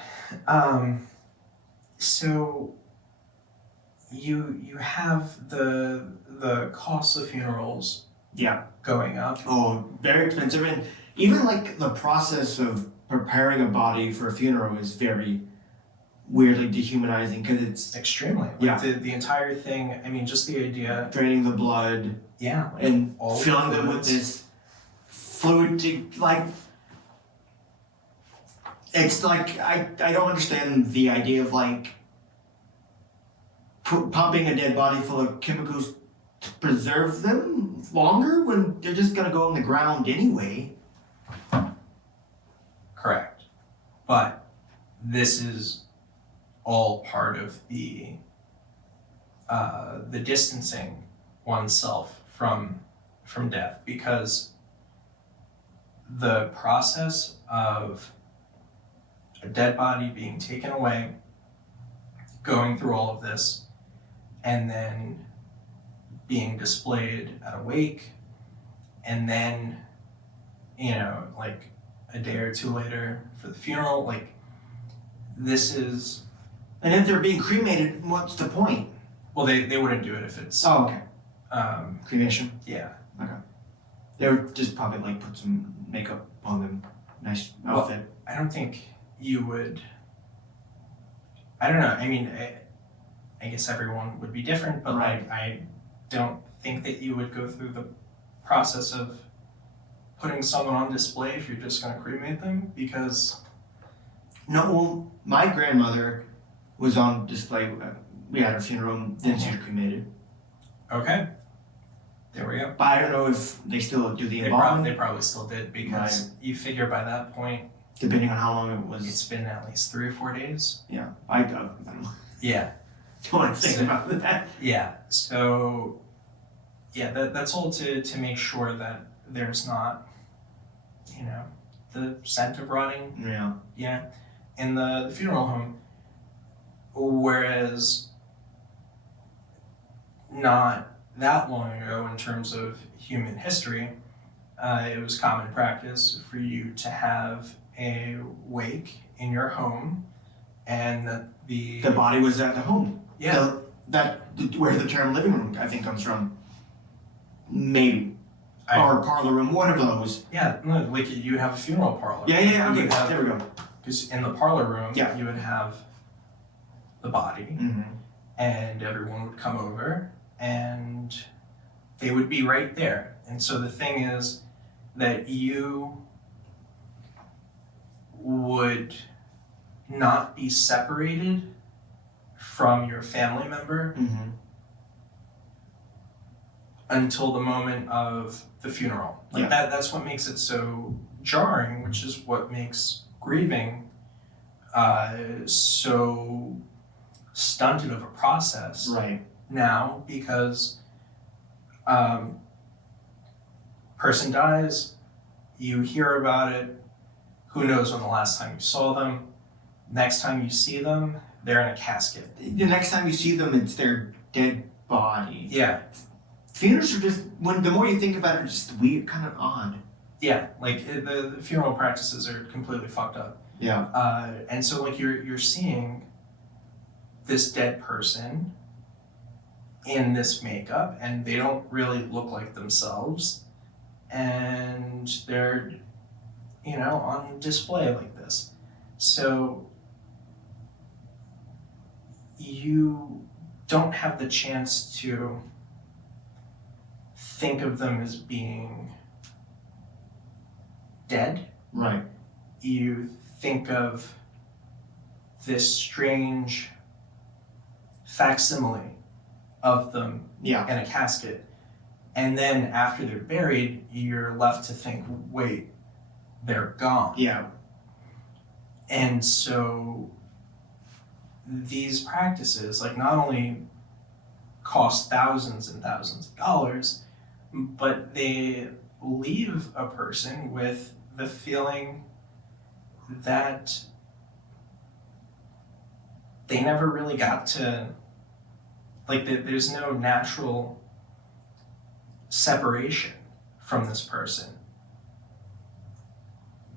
So you have the cost of funerals Yeah. going up. Oh, very expensive, and even like the process of preparing a body for a funeral is very weirdly dehumanizing because it's Extremely. Like Yeah. the entire thing, I mean, just the idea. draining the blood Yeah. Like and all the filling them with fluids. this fluid to, like, it's like I don't understand the idea of like pumping a dead body full of chemicals to preserve them longer when they're just gonna go on the ground anyway. Correct. But this is all part of the distancing oneself from death, because the process of a dead body being taken away, going through all of this, and then being displayed at a wake, and then, like a day or two later for the funeral, like this is, And if they're being cremated, what's the point? well, they wouldn't do it if it's, Oh, okay. um, Cremation. yeah. They would just probably like put some makeup on them. Nice outfit. I don't think you would, I don't know, I mean, I guess everyone would be different, but Right. like, I don't think that you would go through the process of putting someone on display if you're just going to cremate them, because No, well, my grandmother was on display. We had her funeral, and then she was cremated. okay, there we go. But I don't know if they still do the embalming, They probably still did, because you figure by that point depending on how long it was. it's been at least 3 or 4 days. Yeah, I don't Yeah, want to think about that. yeah. So yeah, that's all to make sure that there's not, the scent of rotting, Yeah. in the funeral home. Whereas not that long ago, in terms of human history, it was common practice for you to have a wake in your home, and that the The body was at the home. yeah Where the term living room, I think, comes from. Maybe. Or parlor room, one of those. yeah no, like you have a funeral parlor. Yeah, okay, You have- there we go. Because in the parlor room, Yeah. you would have the body, Mm-hmm. and everyone would come over, and they would be right there. And so the thing is that you would not be separated from your family member Mm-hmm. until the moment of the funeral. Like Yeah. that's what makes it so jarring, which is what makes grieving so stunted of a process Right. now, because person dies, you hear about it, who knows when the last time you saw them, next time you see them, they're in a casket. The next time you see them, it's their dead body. Yeah, Funerals are just, the more you think about it, just weird, kind of odd. yeah, like the funeral practices are completely fucked up. Yeah. And so like you're seeing this dead person in this makeup, and they don't really look like themselves, and they're on display like this. So you don't have the chance to think of them as being dead. Right. You think of this strange facsimile of them Yeah. in a casket. And then after they're buried, you're left to think, wait, they're gone. Yeah. And so these practices, like, not only cost thousands and thousands of dollars, but they leave a person with the feeling that they never really got to, like, there's no natural separation from this person,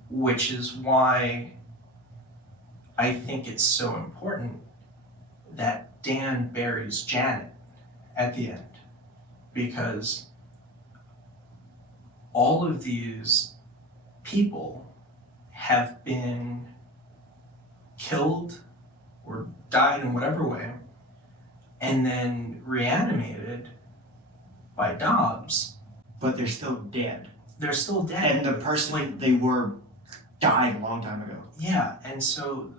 which is why I think it's so important that Dan buries Janet at the end, because all of these people have been killed or died in whatever way, and then reanimated by Dobbs. But they're still dead. They're still dead. And the person they were died a long time ago. Yeah, and so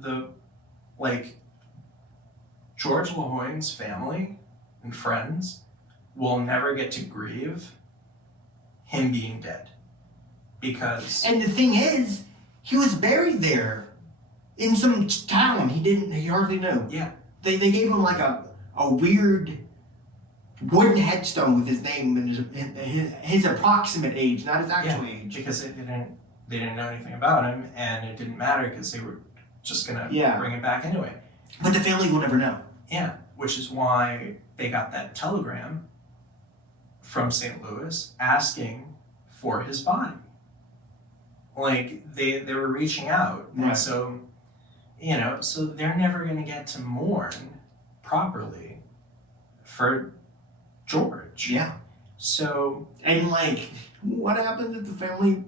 George LaHoyne's family and friends will never get to grieve him being dead. Because... And the thing is, he was buried there in some town he hardly knew. Yeah. They gave him like a weird wooden headstone with his name and his approximate age, not his actual age. Because they didn't know anything about him, and it didn't matter because they were just gonna bring it back anyway. But the family will never know. Yeah, which is why they got that telegram from St. Louis asking for his body. Like, they were reaching out, and so, so they're never gonna get to mourn properly for George. Yeah. So... And, what happens if the family,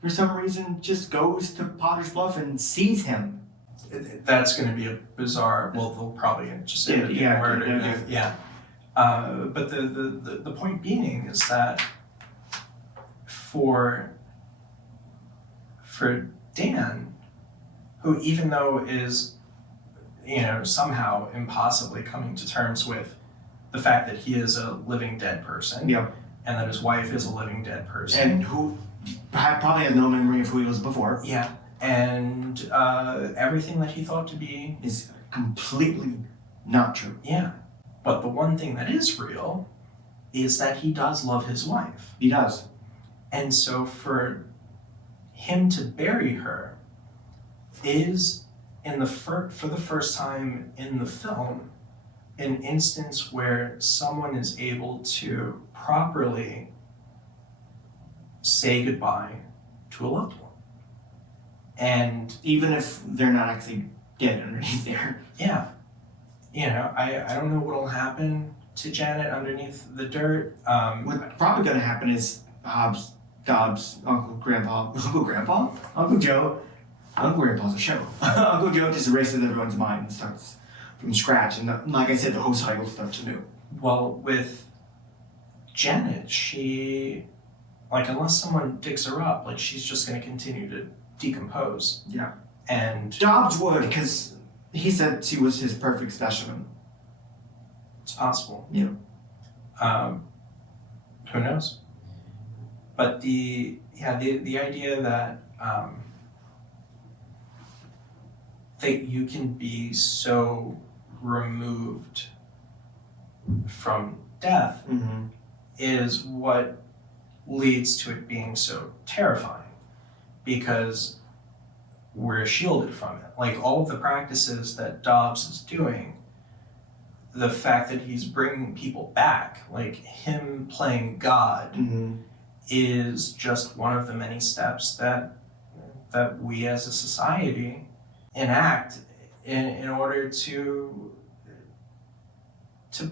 for some reason, just goes to Potter's Bluff and sees him? That's going to be a bizarre... Well, they'll probably just end up getting murdered. Yeah. But the point being is that for Dan, who, even though is, somehow impossibly coming to terms with the fact that he is a living dead person, and that his wife is a living dead person, and who probably has no memory of who he was before. Yeah, and everything that he thought to be is completely not true. Yeah, but the one thing that is real is that he does love his wife. He does. And so for him to bury her is, for the first time in the film, an instance where someone is able to properly say goodbye to a loved one. And even if they're not actually dead underneath there. Yeah. I don't know what'll happen to Janet underneath the dirt. What's probably going to happen is Dobbs, Uncle Joe, Uncle Grandpa's a show. Uncle Joe just erases everyone's mind and starts from scratch, and like I said, the whole cycle starts anew. Well, with Janet, she, unless someone digs her up, she's just going to continue to decompose. Yeah. And Dobbs would, because he said she was his perfect specimen. It's possible. Yeah. Who knows? But the idea that that you can be so removed from death is what leads to it being so terrifying, because we're shielded from it. All of the practices that Dobbs is doing, the fact that he's bringing people back, him playing God, is just one of the many steps that we as a society enact in order to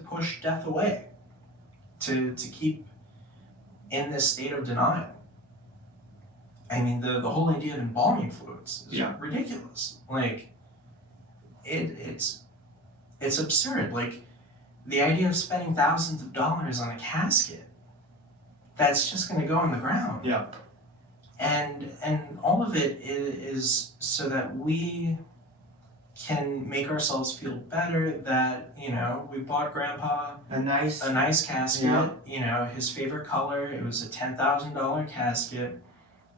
push death away, to keep in this state of denial. I mean, the whole idea of embalming fluids is ridiculous. It's absurd. The idea of spending thousands of dollars on a casket that's just going to go in the ground. Yeah. And all of it is so that we can make ourselves feel better that, you know, we bought Grandpa A nice casket, Yeah. you know, his favorite color. It was a $10,000 casket.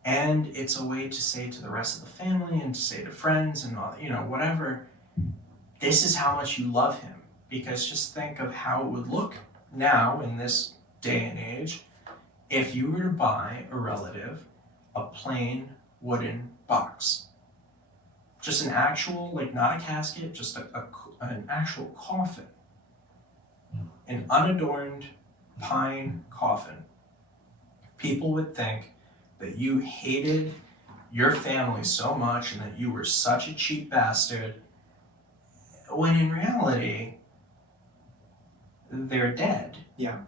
And it's a way to say to the rest of the family and to say to friends and all, you know, whatever, this is how much you love him. Because just think of how it would look now in this day and age if you were to buy a relative a plain wooden box. Just an actual, like not a casket, just an actual coffin. An unadorned pine coffin. People would think that you hated your family so much and that you were such a cheap bastard, when in reality, they're dead. Yeah.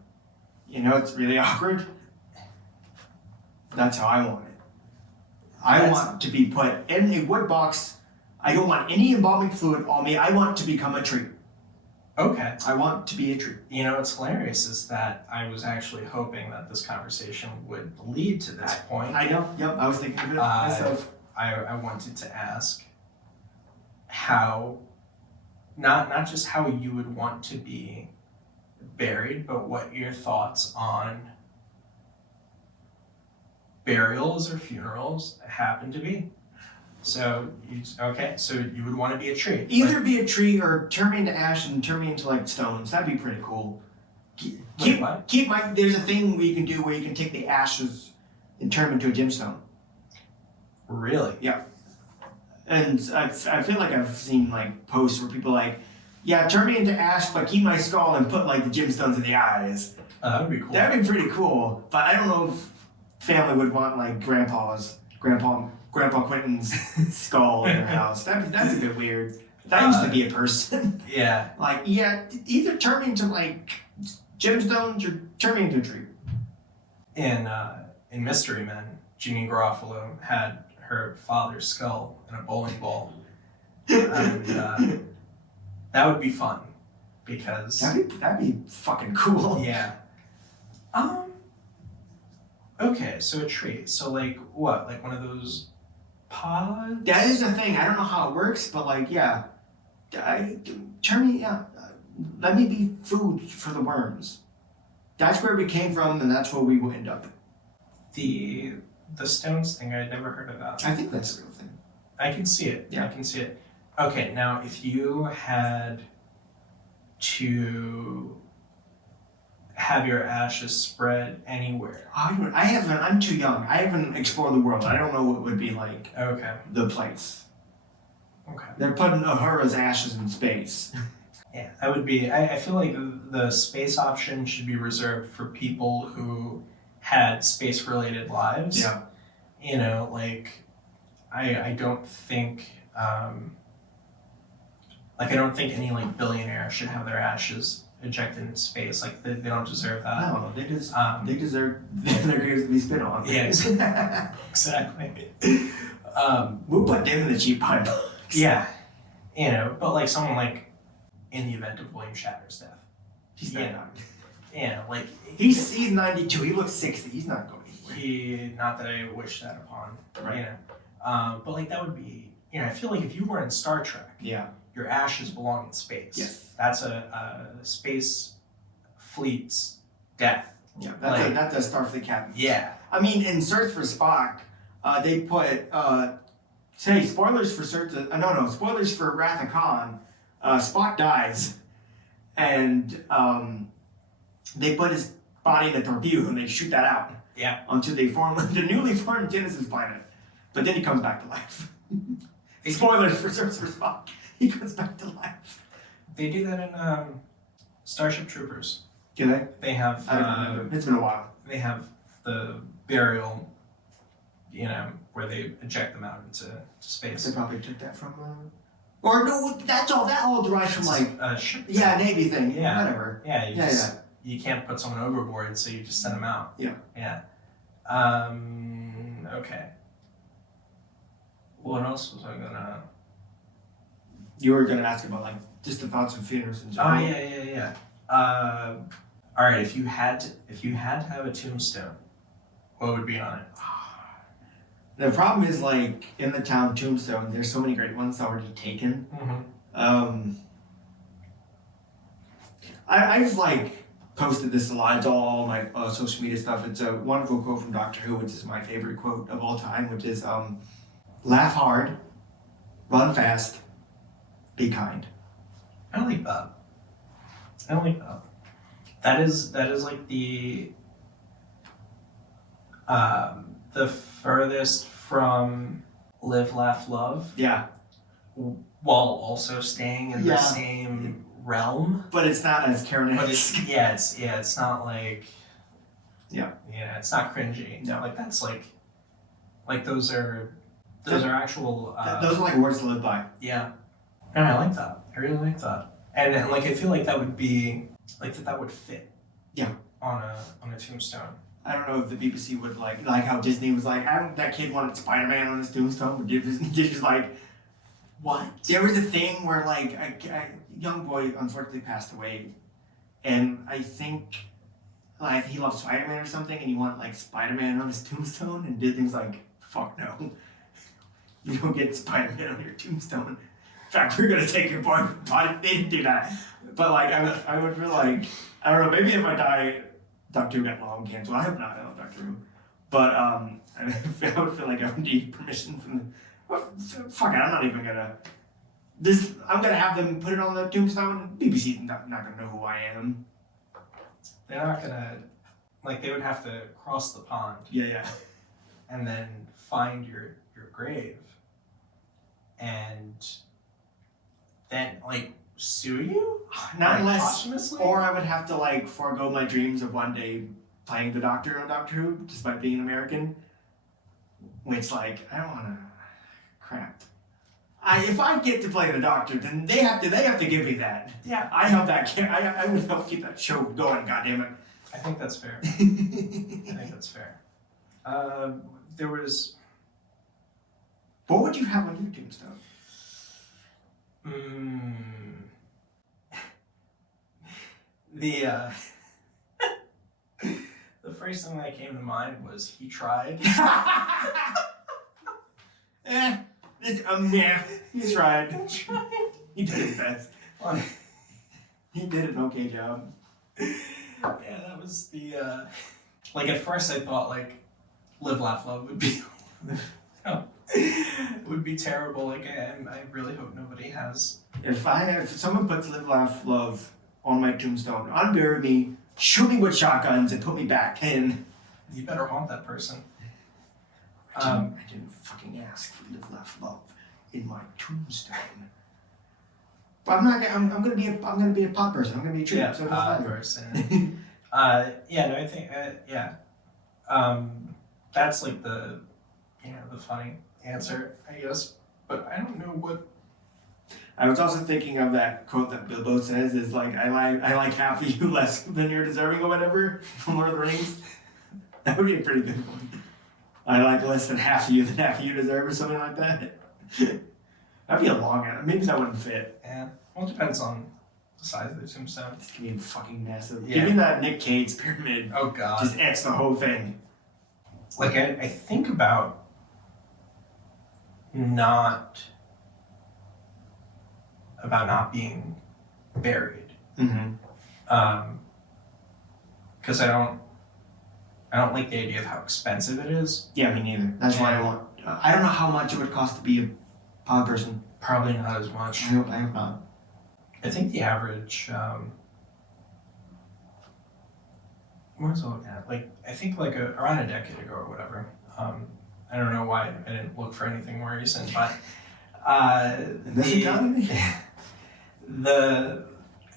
You know, it's really awkward. That's how I want it. I want to be put in a wood box. I don't want any embalming fluid on me. I want to become a tree. Okay. I want to be a tree. You know, what's hilarious is that I was actually hoping that this conversation would lead to this point. I know. Yep. I was thinking of it myself. I wanted to ask how, not just how you would want to be buried, but what your thoughts on burials or funerals happen to be. So you would want to be a tree. Either be a tree or turn me into ash and turn me into like stones. That'd be pretty cool. Keep my. There's a thing we can do where you can take the ashes and turn them into a gemstone. Really? Yeah. And I feel like I've seen like posts where people like, yeah, turn me into ash, but keep my skull and put like the gemstones in the eyes. That would be cool. That'd be pretty cool. But I don't know if family would want like Grandpa Quinton's skull in their house. That's a bit weird. That used to be a person. Yeah. Like, yeah, either turn me into like gemstones or turn me into a tree. In Mystery Men, Jeannie Garofalo had her father's skull in a bowling ball, and that would be fun because that'd be fucking cool. Yeah. Okay, so a tree. So like what? Like one of those pods? That is the thing. I don't know how it works, but like, yeah, let me be food for the worms. That's where we came from, and that's where we will end up. The stones thing, I'd never heard of that. I think that's a real thing. I can see it. Yeah. I can see it. Okay, now if you had to have your ashes spread anywhere. I'm too young. I haven't explored the world. I don't know what it would be like. Okay. The place. Okay. They're putting Uhura's ashes in space. Yeah, that would be, I feel like the space option should be reserved for people who had space-related lives. Yeah. You know, like, I don't think, I don't think any, like, billionaire should have their ashes ejected in space. Like, they don't deserve that. No, they deserve their graves to be spit on. Yeah, exactly. We'll put them in the cheap pine box. Yeah. You know, but, like, someone, like, in the event of William Shatner's death. He's not young. Yeah, like... He's 92. He looks 60. He's not going anywhere. Not that I wish that upon. Right. You know. But, like, that would be... You know, I feel like if you were in Star Trek... Yeah. Your ashes belong in space. Yes. That's a space fleet's death. Yeah, that's a Starfleet captain. Yeah. I mean, in Search for Spock, they put... spoilers for spoilers for Wrath of Khan. Spock dies, and they put his body in a torpedo and they shoot that out. Yeah. Onto the newly formed Genesis planet. But then he comes back to life. Spoilers for Search for Spock. He comes back to life. They do that in Starship Troopers. Do they? They have... I don't remember. It's been a while. They have the burial, you know, where they eject them out into space. They probably took that from... Or no, that all derives from like a ship. Yeah, Navy thing. Yeah. Whatever. Yeah. You can't put someone overboard, so you just send them out. Yeah. Yeah. Okay. What else was I gonna? You were gonna ask about like just the thoughts of funerals in general. Oh yeah. All right. If you had to have a tombstone, what would be on it? The problem is, like, in the town Tombstone, there's so many great ones already taken. Mm-hmm. I've, like, posted this a lot to all my social media stuff. It's a wonderful quote from Doctor Who, which is my favorite quote of all time, which is, laugh hard, run fast, be kind. I like that. I like that. That is like the furthest from live, laugh, love. Yeah. While also staying in the same realm. But it's not as Karen. But it's not like it's not cringy. No. Like that's like those are actual those are like words to live by. Yeah. And I like that. I really like that. And like I feel like that would be like that would fit. Yeah. On a tombstone. I don't know if the BBC would like how Disney was like, I don't that kid wanted Spider-Man on his tombstone, but Disney's like, what? There was a thing where like a young boy unfortunately passed away, and I think like he loved Spider-Man or something, and he wanted like Spider-Man on his tombstone, and Disney's like, fuck no, you don't get Spider-Man on your tombstone. In fact, we're gonna take your body. They didn't do that, but like I would feel like I don't know. Maybe if I die, Doctor Who got lung cancer. I hope not. I love Doctor Who, but I would feel like I would need permission from the. Well, fuck it, I'm not even gonna. I'm gonna have them put it on the tombstone. BBC's not gonna know who I am. They're not gonna, like, they would have to cross the pond. Yeah. And then find your grave. And then, like, sue you? Not like, unless. Posthumously? Or I would have to, like, forego my dreams of one day playing the Doctor on Doctor Who, despite being an American. Which, like, I don't wanna. Crap. If I get to play the Doctor, then they have to give me that. Yeah. I help that. I would help keep that show going. Goddammit. I think that's fair. I think that's fair. There was. What would you have on your tombstone? The the first thing that came to mind was he tried. Yeah, he tried. He did his best. He did an okay job. Yeah, that was the like at first I thought like live, laugh, love would be would be terrible. Like I really hope nobody has. If someone puts live, laugh, love on my tombstone, unbury me, shoot me with shotguns, and put me back in. You better haunt that person. I didn't fucking ask for live, laugh, love in my tombstone. But I'm not. I'm gonna be a pop person. I'm gonna be a tree. Yeah, so it doesn't pop matter. person. Yeah, no, I think that's like the the funny answer, I guess. But I don't know what. I was also thinking of that quote that Bilbo says is like, I like half of you less than you're deserving or whatever from Lord of the Rings. That would be a pretty good one. I like less than half of you than half of you deserve or something like that. That'd be a long one. Maybe that wouldn't fit. Yeah. Well, it depends on the size of the tombstone. It's gonna be fucking massive. Yeah. Give me that Nick Cage's pyramid. Oh god. Just etch the whole thing. Like I think about not being buried. Mm-hmm. Because I don't like the idea of how expensive it is. Yeah, me neither. That's why I want. I don't know how much it would cost to be a pod person. Probably not as much. I hope not. I think the average. What was I looking at? Like I think like around a decade ago or whatever. I don't know why I didn't look for anything more recent, but I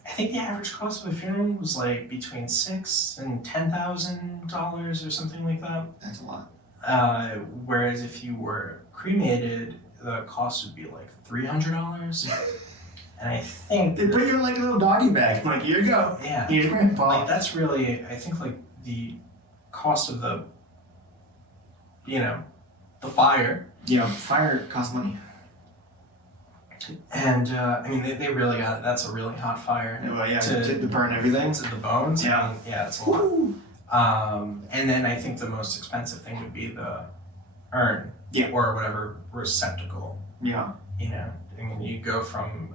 think the average cost of a funeral was like between $6,000 and $10,000 or something like that. That's a lot. Whereas if you were cremated, the cost would be like $300. And I think they put you in like a little doggy bag. Like, here you go. Yeah. Here's grandpa. Like that's really, I think like the cost of the, the fire. Yeah, fire costs money. And I mean, they really got that's a really hot fire. Yeah, well, yeah, to burn everything. To the bones. Yeah. I mean, yeah, it's a lot. And then I think the most expensive thing would be the urn, Yeah. or whatever receptacle. Yeah. You know, I mean, you go from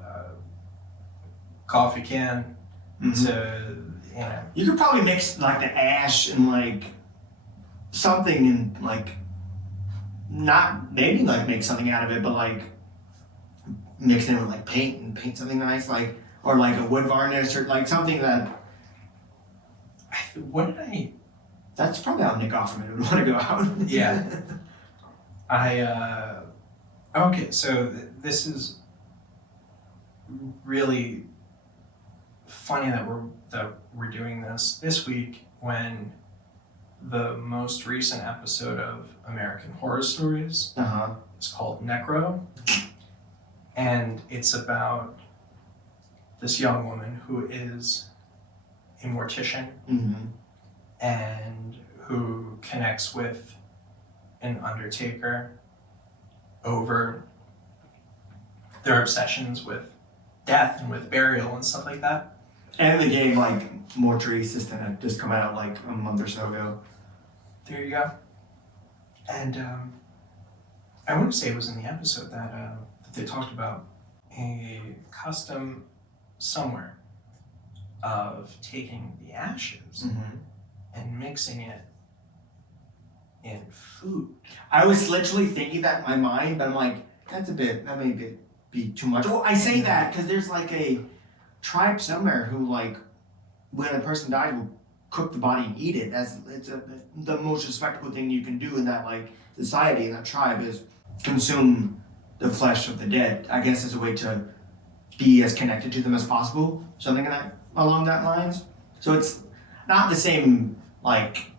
coffee can Mhm. to, you know. You could probably mix like the ash and like something and like not maybe like make something out of it, but like mix it with like paint and paint something nice, like or like a wood varnish or like something that. What did I? That's probably how Nick Offerman would want to go out. Yeah. Okay, so this is really funny that we're doing this week when the most recent episode of American Horror Stories is called Necro, and it's about this young woman who is a mortician and who connects with an undertaker over their obsessions with death and with burial and stuff like that. And the game like Mortuary Assistant had just come out like a month or so ago. There you go. And I want to say it was in the episode that they talked about a custom somewhere of taking the ashes and mixing it in food. I was literally thinking that in my mind, but I'm like, that may be too much. Well, I say that because there's like a tribe somewhere who like, when a person dies, will cook the body and eat it. The most respectable thing you can do in that like society, in that tribe, is consume the flesh of the dead. I guess as a way to be as connected to them as possible, something along that lines. So it's not the same, like,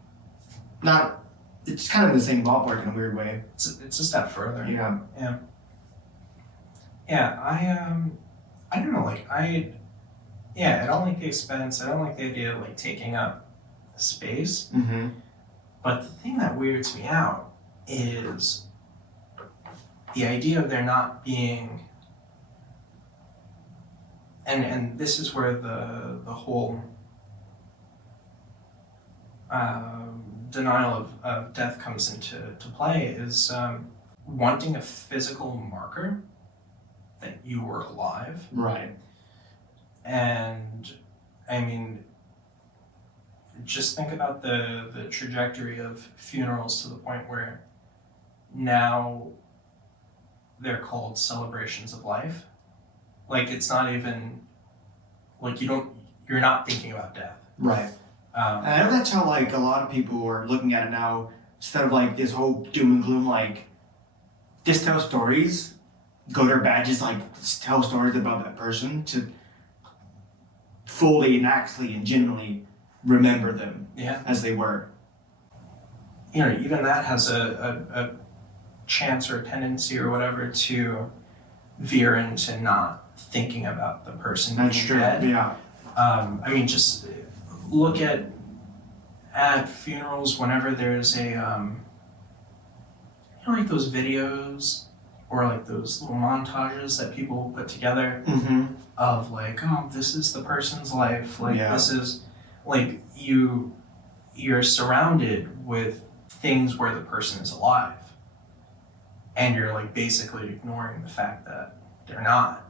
it's kind of the same ballpark in a weird way. It's a step further. Yeah. I don't know, like, I don't like the expense, I don't like the idea of, like, taking up space, but the thing that weirds me out is the idea of there not being, and this is where the whole denial of death comes into play, is wanting a physical marker that you were alive. Right. And I mean, just think about the trajectory of funerals to the point where now they're called celebrations of life. Like, it's not even, like, you're not thinking about death. Right. And I know that's how like a lot of people are looking at it now. Instead of like this whole doom and gloom, like just tell stories, go to their badges, like tell stories about that person to fully and actually and genuinely remember them as they were. You know, even that has a chance or a tendency or whatever to veer into not thinking about the person being dead. Yeah. I mean, just look at funerals whenever there's a, like those videos or like those little montages that people put together of like, oh, this is the person's life. Like, this is, like, you're surrounded with things where the person is alive. And you're like basically ignoring the fact that they're not.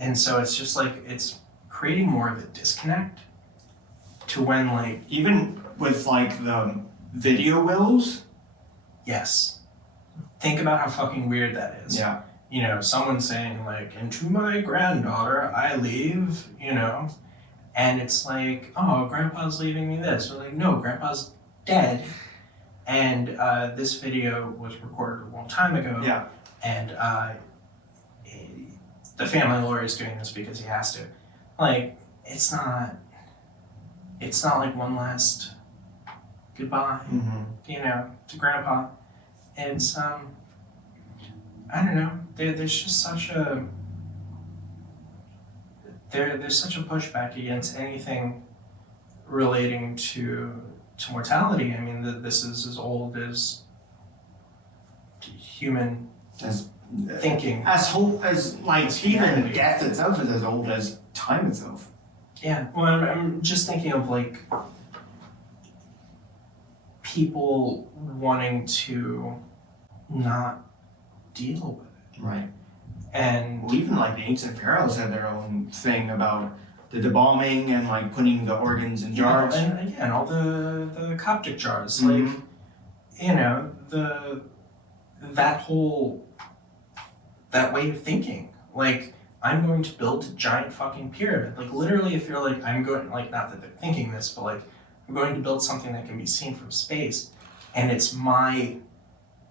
And so it's just like, it's creating more of a disconnect to when, like, even with like the video wills. Yes. Think about how fucking weird that is. Yeah. You know, someone saying like, and to my granddaughter I leave, you know, and it's like, oh, grandpa's leaving me this. Or like, no, grandpa's dead. And this video was recorded a long time ago. Yeah. And the family lawyer is doing this because he has to. Like, it's not like one last goodbye, you know, to grandpa. It's, I don't know, there's just such a, there's such a pushback against anything relating to mortality. I mean, this is as old as human thinking. As like even death itself is as old as time itself. Yeah, well, I'm just thinking of like people wanting to, not deal with it. Right. And Well, even like the ancient pharaohs had their own thing about the embalming and like putting the organs in jars. and again, all the Coptic jars, Mhm. like, you know, that way of thinking. Like, I'm going to build a giant fucking pyramid. Like, literally, if you're like, I'm going, like, not that they're thinking this, but like, I'm going to build something that can be seen from space, and it's my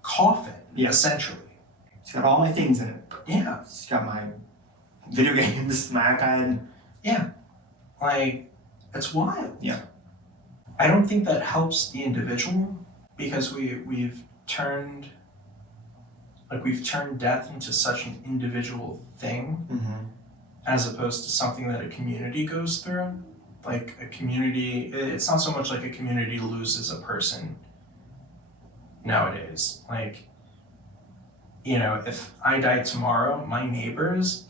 coffin, essentially. It's got all my things in it. Yeah. It's got my video games, my iPad. Yeah. Like, it's wild. Yeah. I don't think that helps the individual, because we've turned death into such an individual thing, as opposed to something that a community goes through. Like, a community, it's not so much like a community loses a person nowadays. Like, you know, if I die tomorrow, my neighbors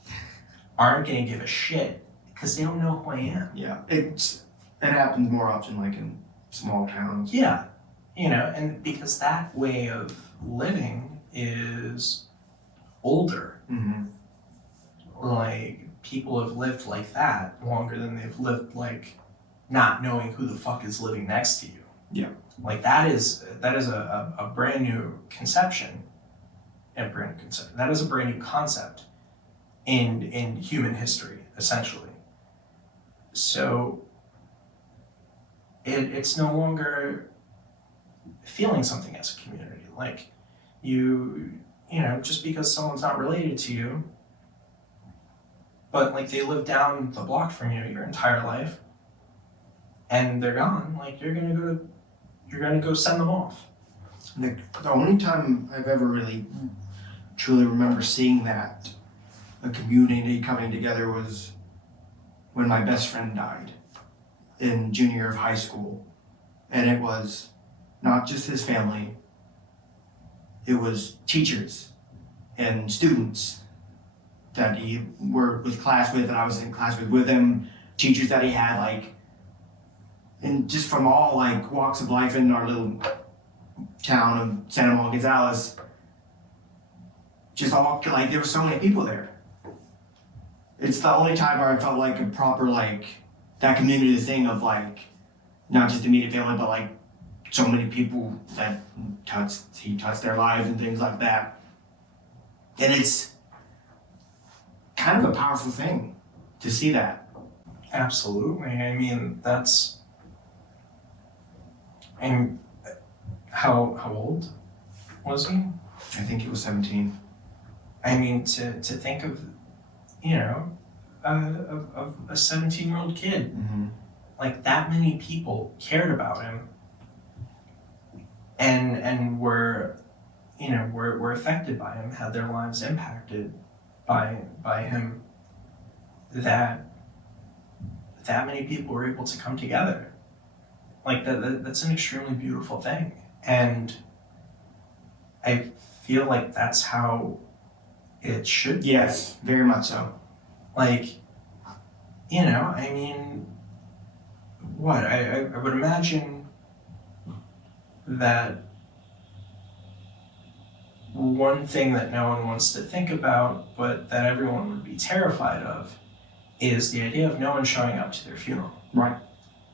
aren't gonna give a shit because they don't know who I am. Yeah, it happens more often like in small towns. Yeah, you know, and because that way of living is older. Like, people have lived like that longer than they've lived like not knowing who the fuck is living next to you. Yeah. Like, that is a brand new conception. That is a brand new concept in human history, essentially. So it's no longer feeling something as a community. Like, you know, just because someone's not related to you, but like they live down the block from you your entire life, and they're gone, like, you're gonna go send them off. The only time I've ever really truly remember seeing that, a community coming together, was when my best friend died in junior year of high school. And it was not just his family, it was teachers and students that he were with class with, and I was in class with him, teachers that he had, like, and just from all like walks of life in our little town of Santa Monica Gonzales. Just all, like, there were so many people there. It's the only time where I felt like a proper, like, that community thing of, like, not just immediate family, but like so many people that he touched their lives and things like that. And it's kind of a powerful thing to see that. Absolutely. I mean, and how old was he? I think he was 17. I mean, to think of, you know, of a 17-year-old kid, like, that many people cared about him, and were affected by him, had their lives impacted by him, that many people were able to come together. Like, that's an extremely beautiful thing, and I feel like that's how it should be. Yes, very much so. Like, you know, I mean, what I would imagine that one thing that no one wants to think about, but that everyone would be terrified of, is the idea of no one showing up to their funeral. Right.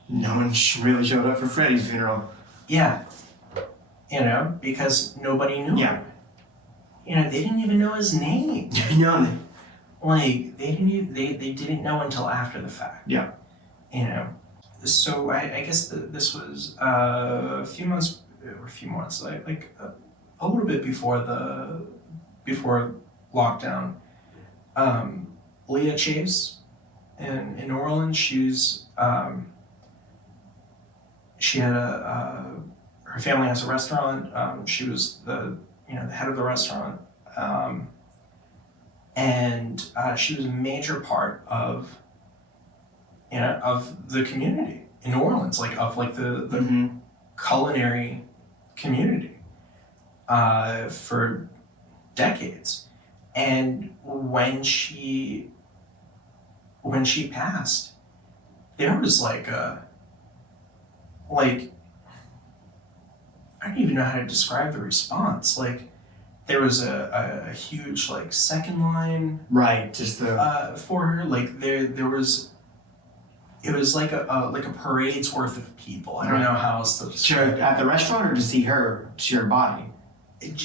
No one really showed up for Freddie's funeral. Yeah. You know, because nobody knew him. You know, they didn't even know his name. No. Like, they didn't know until after the fact. Yeah. You know, so I guess this was a few months, like a little bit before lockdown. Leah Chase in New Orleans, she had her family has a restaurant. She was the head of the restaurant. And she was a major part of the community in New Orleans, the culinary community for decades. And when she passed, there was I don't even know how to describe the response. Like, there was a huge like second line Right, just the for her. Like there was, it was like a parade's worth of people. I don't know how else to describe it. at the restaurant or to see her body.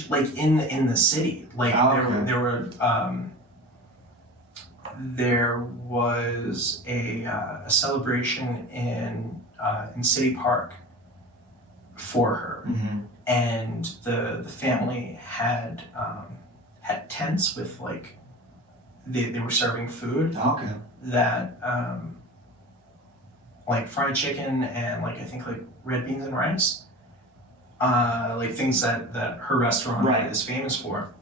Like in the city, like there was a celebration in City Park for her, and the family had tents with like they were serving food that like fried chicken and like I think like red beans and rice, like things that her restaurant is famous for.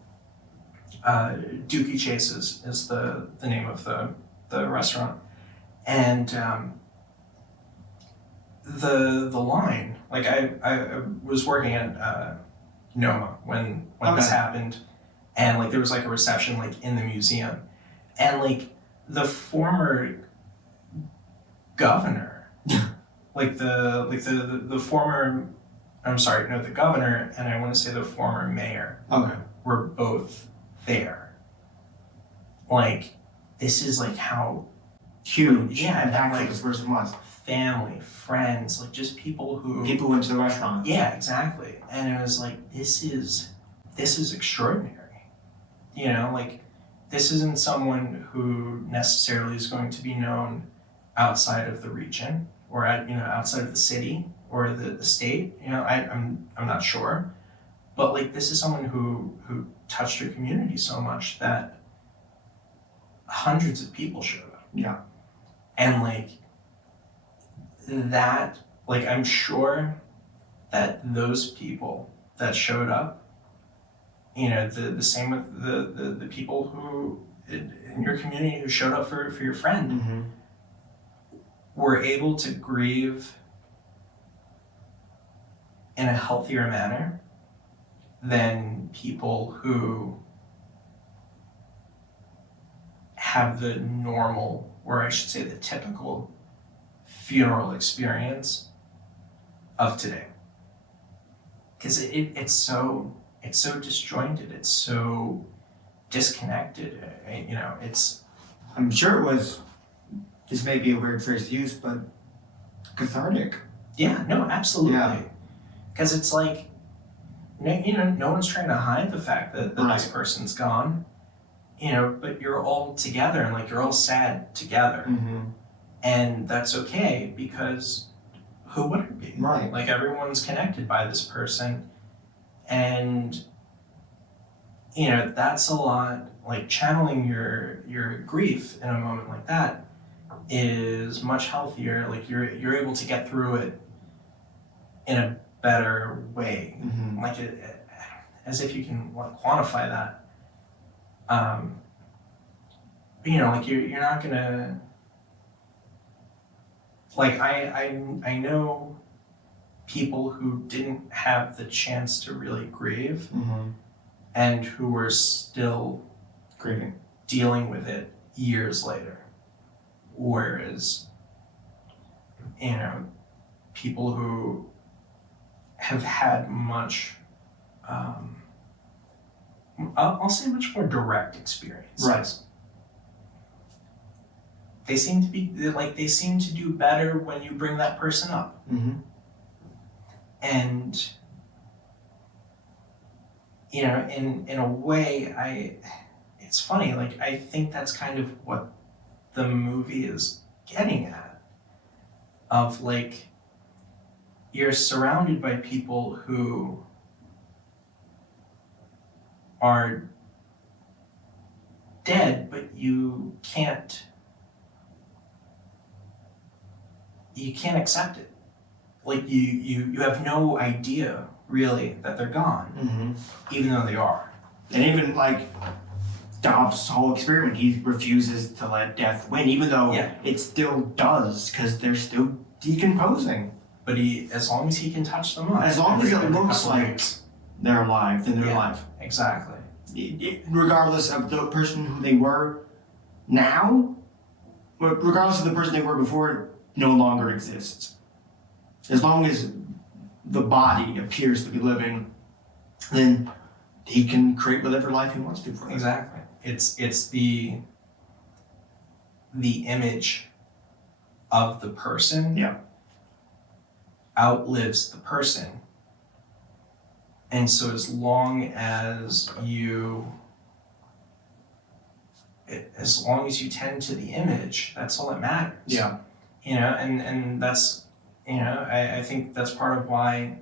Dookie Chases is the name of the restaurant, and the line, like I was working at Noma when this happened, and like there was like a reception like in the museum, and like the former governor, like the former, I'm sorry, no, the governor and I want to say the former mayor were both there. Like, this is like how huge and like this person was. Family, friends, like just people went to the restaurant. Yeah, exactly. And it was like, this is extraordinary. You know, like this isn't someone who necessarily is going to be known outside of the region or outside of the city or the state. You know, I'm not sure. But like this is someone who touched her community so much that hundreds of people showed up. Yeah. And like that, like I'm sure that those people that showed up, you know, the same with the people who in your community who showed up for your friend, were able to grieve in a healthier manner than people who have the normal, or I should say the typical funeral experience of today. Because it's so disjointed, it's so disconnected, you know, it's... I'm sure it was, this may be a weird phrase to use, but cathartic. Yeah, no, absolutely. Because it's like, you know, no one's trying to hide the fact that this person's gone, you know, but you're all together and like you're all sad together. And that's okay because who would it be? Right. Like everyone's connected by this person. And, you know, that's a lot, like channeling your grief in a moment like that is much healthier. Like you're able to get through it in a better way. Like as if you can like quantify that. But, you know, like you're not gonna, like I know people who didn't have the chance to really grieve and who were still grieving, dealing with it years later. Whereas, you know, people who have had much, I'll say much more direct experiences. Right. They seem to do better when you bring that person up. And, you know, in a way, it's funny, like I think that's kind of what the movie is getting at, of like, you're surrounded by people who are dead, but you can't accept it. Like you have no idea really that they're gone, even though they are. And even like Dobbs' whole experiment, he refuses to let death win, even though it still does, because they're still decomposing. But as long as he can touch them up, as long as it looks like they're alive, then they're alive. Exactly. Regardless of the person who they were now, regardless of the person they were before, no longer exists. As long as the body appears to be living, then he can create whatever life he wants to for them. Exactly. It's the image of the person outlives the person. And so as long as you tend to the image, that's all that matters. Yeah. You know, and that's, you know, I think that's part of why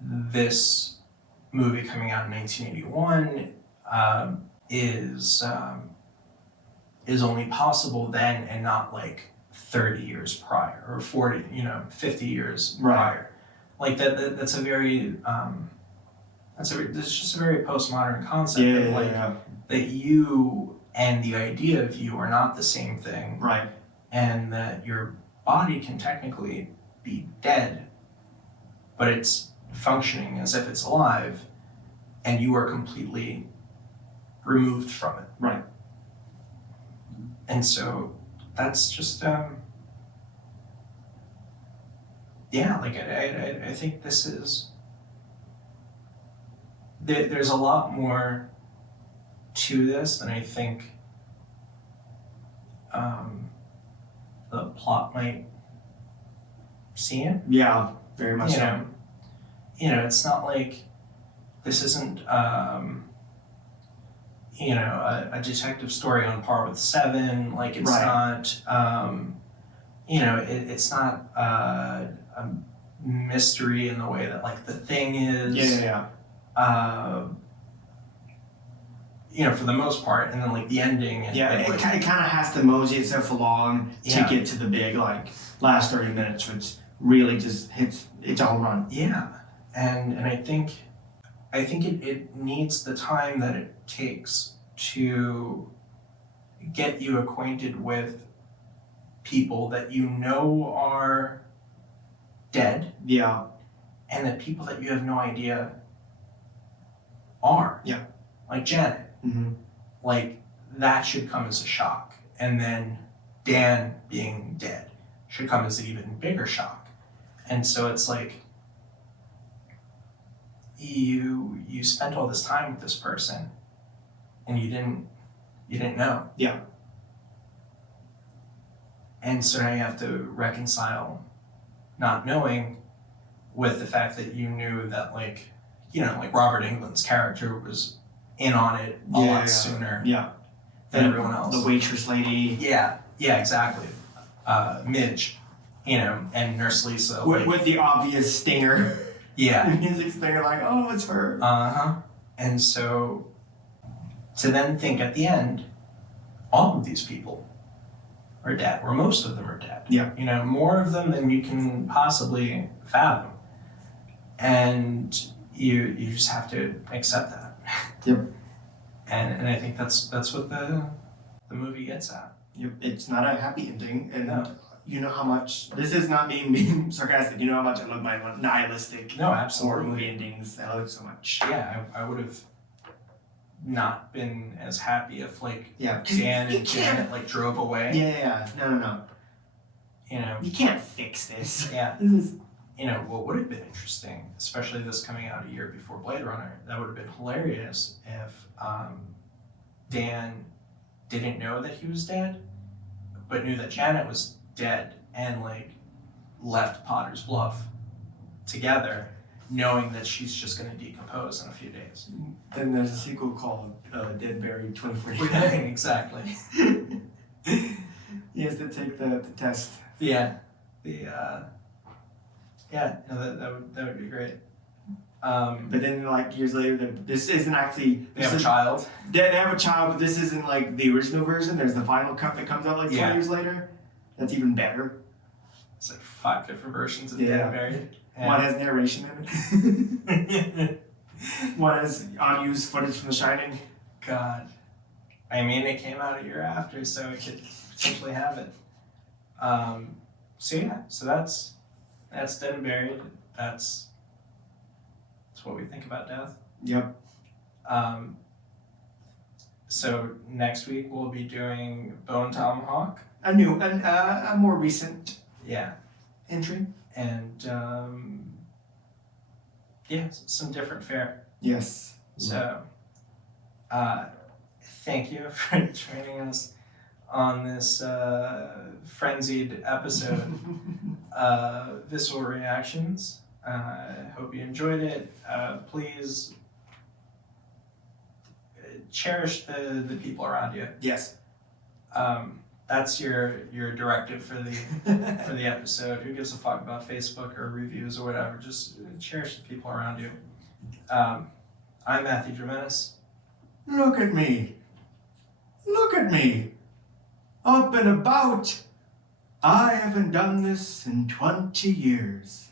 this movie coming out in 1981 is only possible then and not like 30 years prior or 40, 50 years prior. Like that's a very that's just a very postmodern concept of like that you and the idea of you are not the same thing. Right. And that your body can technically be dead, but it's functioning as if it's alive, and you are completely removed from it. Right. And so that's just like I think this is there's a lot more to this than I think the plot might seem. Yeah, very much so. It's not like this isn't a detective story on par with Seven. Like it's not it's not a mystery in the way that like The Thing is. For the most part, and then like the ending. And, it kind of has to mosey itself along to get to the big like last 30 minutes, which really just hits its own run. Yeah, and I think it needs the time that it takes to get you acquainted with people that you know are dead. Yeah. And that people that you have no idea are. Yeah. Like Janet. Mm-hmm. Like that should come as a shock. And then Dan being dead should come as an even bigger shock. And so it's like you spent all this time with this person and you didn't know. Yeah. And so now you have to reconcile not knowing with the fact that you knew that like Robert Englund's character was in on it a lot sooner than everyone else. The waitress lady. Yeah, exactly. Midge, and Nurse Lisa. With the obvious stinger. Yeah. The music stinger, like, oh, it's her. Uh-huh. And so to then think at the end, all of these people are dead, or most of them are dead. Yeah. More of them than you can possibly fathom. And you just have to accept that. Yep. And I think that's what the movie gets at. Yep. It's not a happy ending, and no. You know how much this is not me being sarcastic. You know how much I love my nihilistic horror movie endings. I love it so much. Yeah, I would have not been as happy if like Dan and Janet like drove away. Yeah. No. You can't fix this. Yeah. This is... what would have been interesting, especially this coming out a year before Blade Runner, that would have been hilarious if Dan didn't know that he was dead, but knew that Janet was dead and like left Potter's Bluff together, knowing that she's just going to decompose in a few days. Then there's a sequel called Dead Buried 2049. Exactly. He has to take the test. Yeah. That would be great. But then, like years later, this isn't actually. They have a child. They have a child, but this isn't like the original version. There's the final cut that comes out like 20 years later. That's even better. It's like 5 different versions of Dead Buried. One has narration in it. One has unused footage from The Shining. God. I mean, it came out a year after, so it could potentially have it. So that's Dead and Buried. That's what we think about death. Yep. So next week we'll be doing Bone Tomahawk. A more recent entry. And some different fare. Yes. So, thank you for joining us on this frenzied episode of Visceral Reactions. Hope you enjoyed it. Please cherish the people around you. Yes. That's your directive for the for the episode. Who gives a fuck about Facebook or reviews or whatever? Just cherish the people around you. I'm Matthew Jimenez. Look at me. Look at me. Up and about. I haven't done this in 20 years.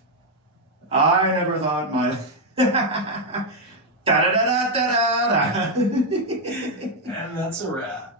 I never thought my... Da-da-da-da-da-da-da. And that's a wrap.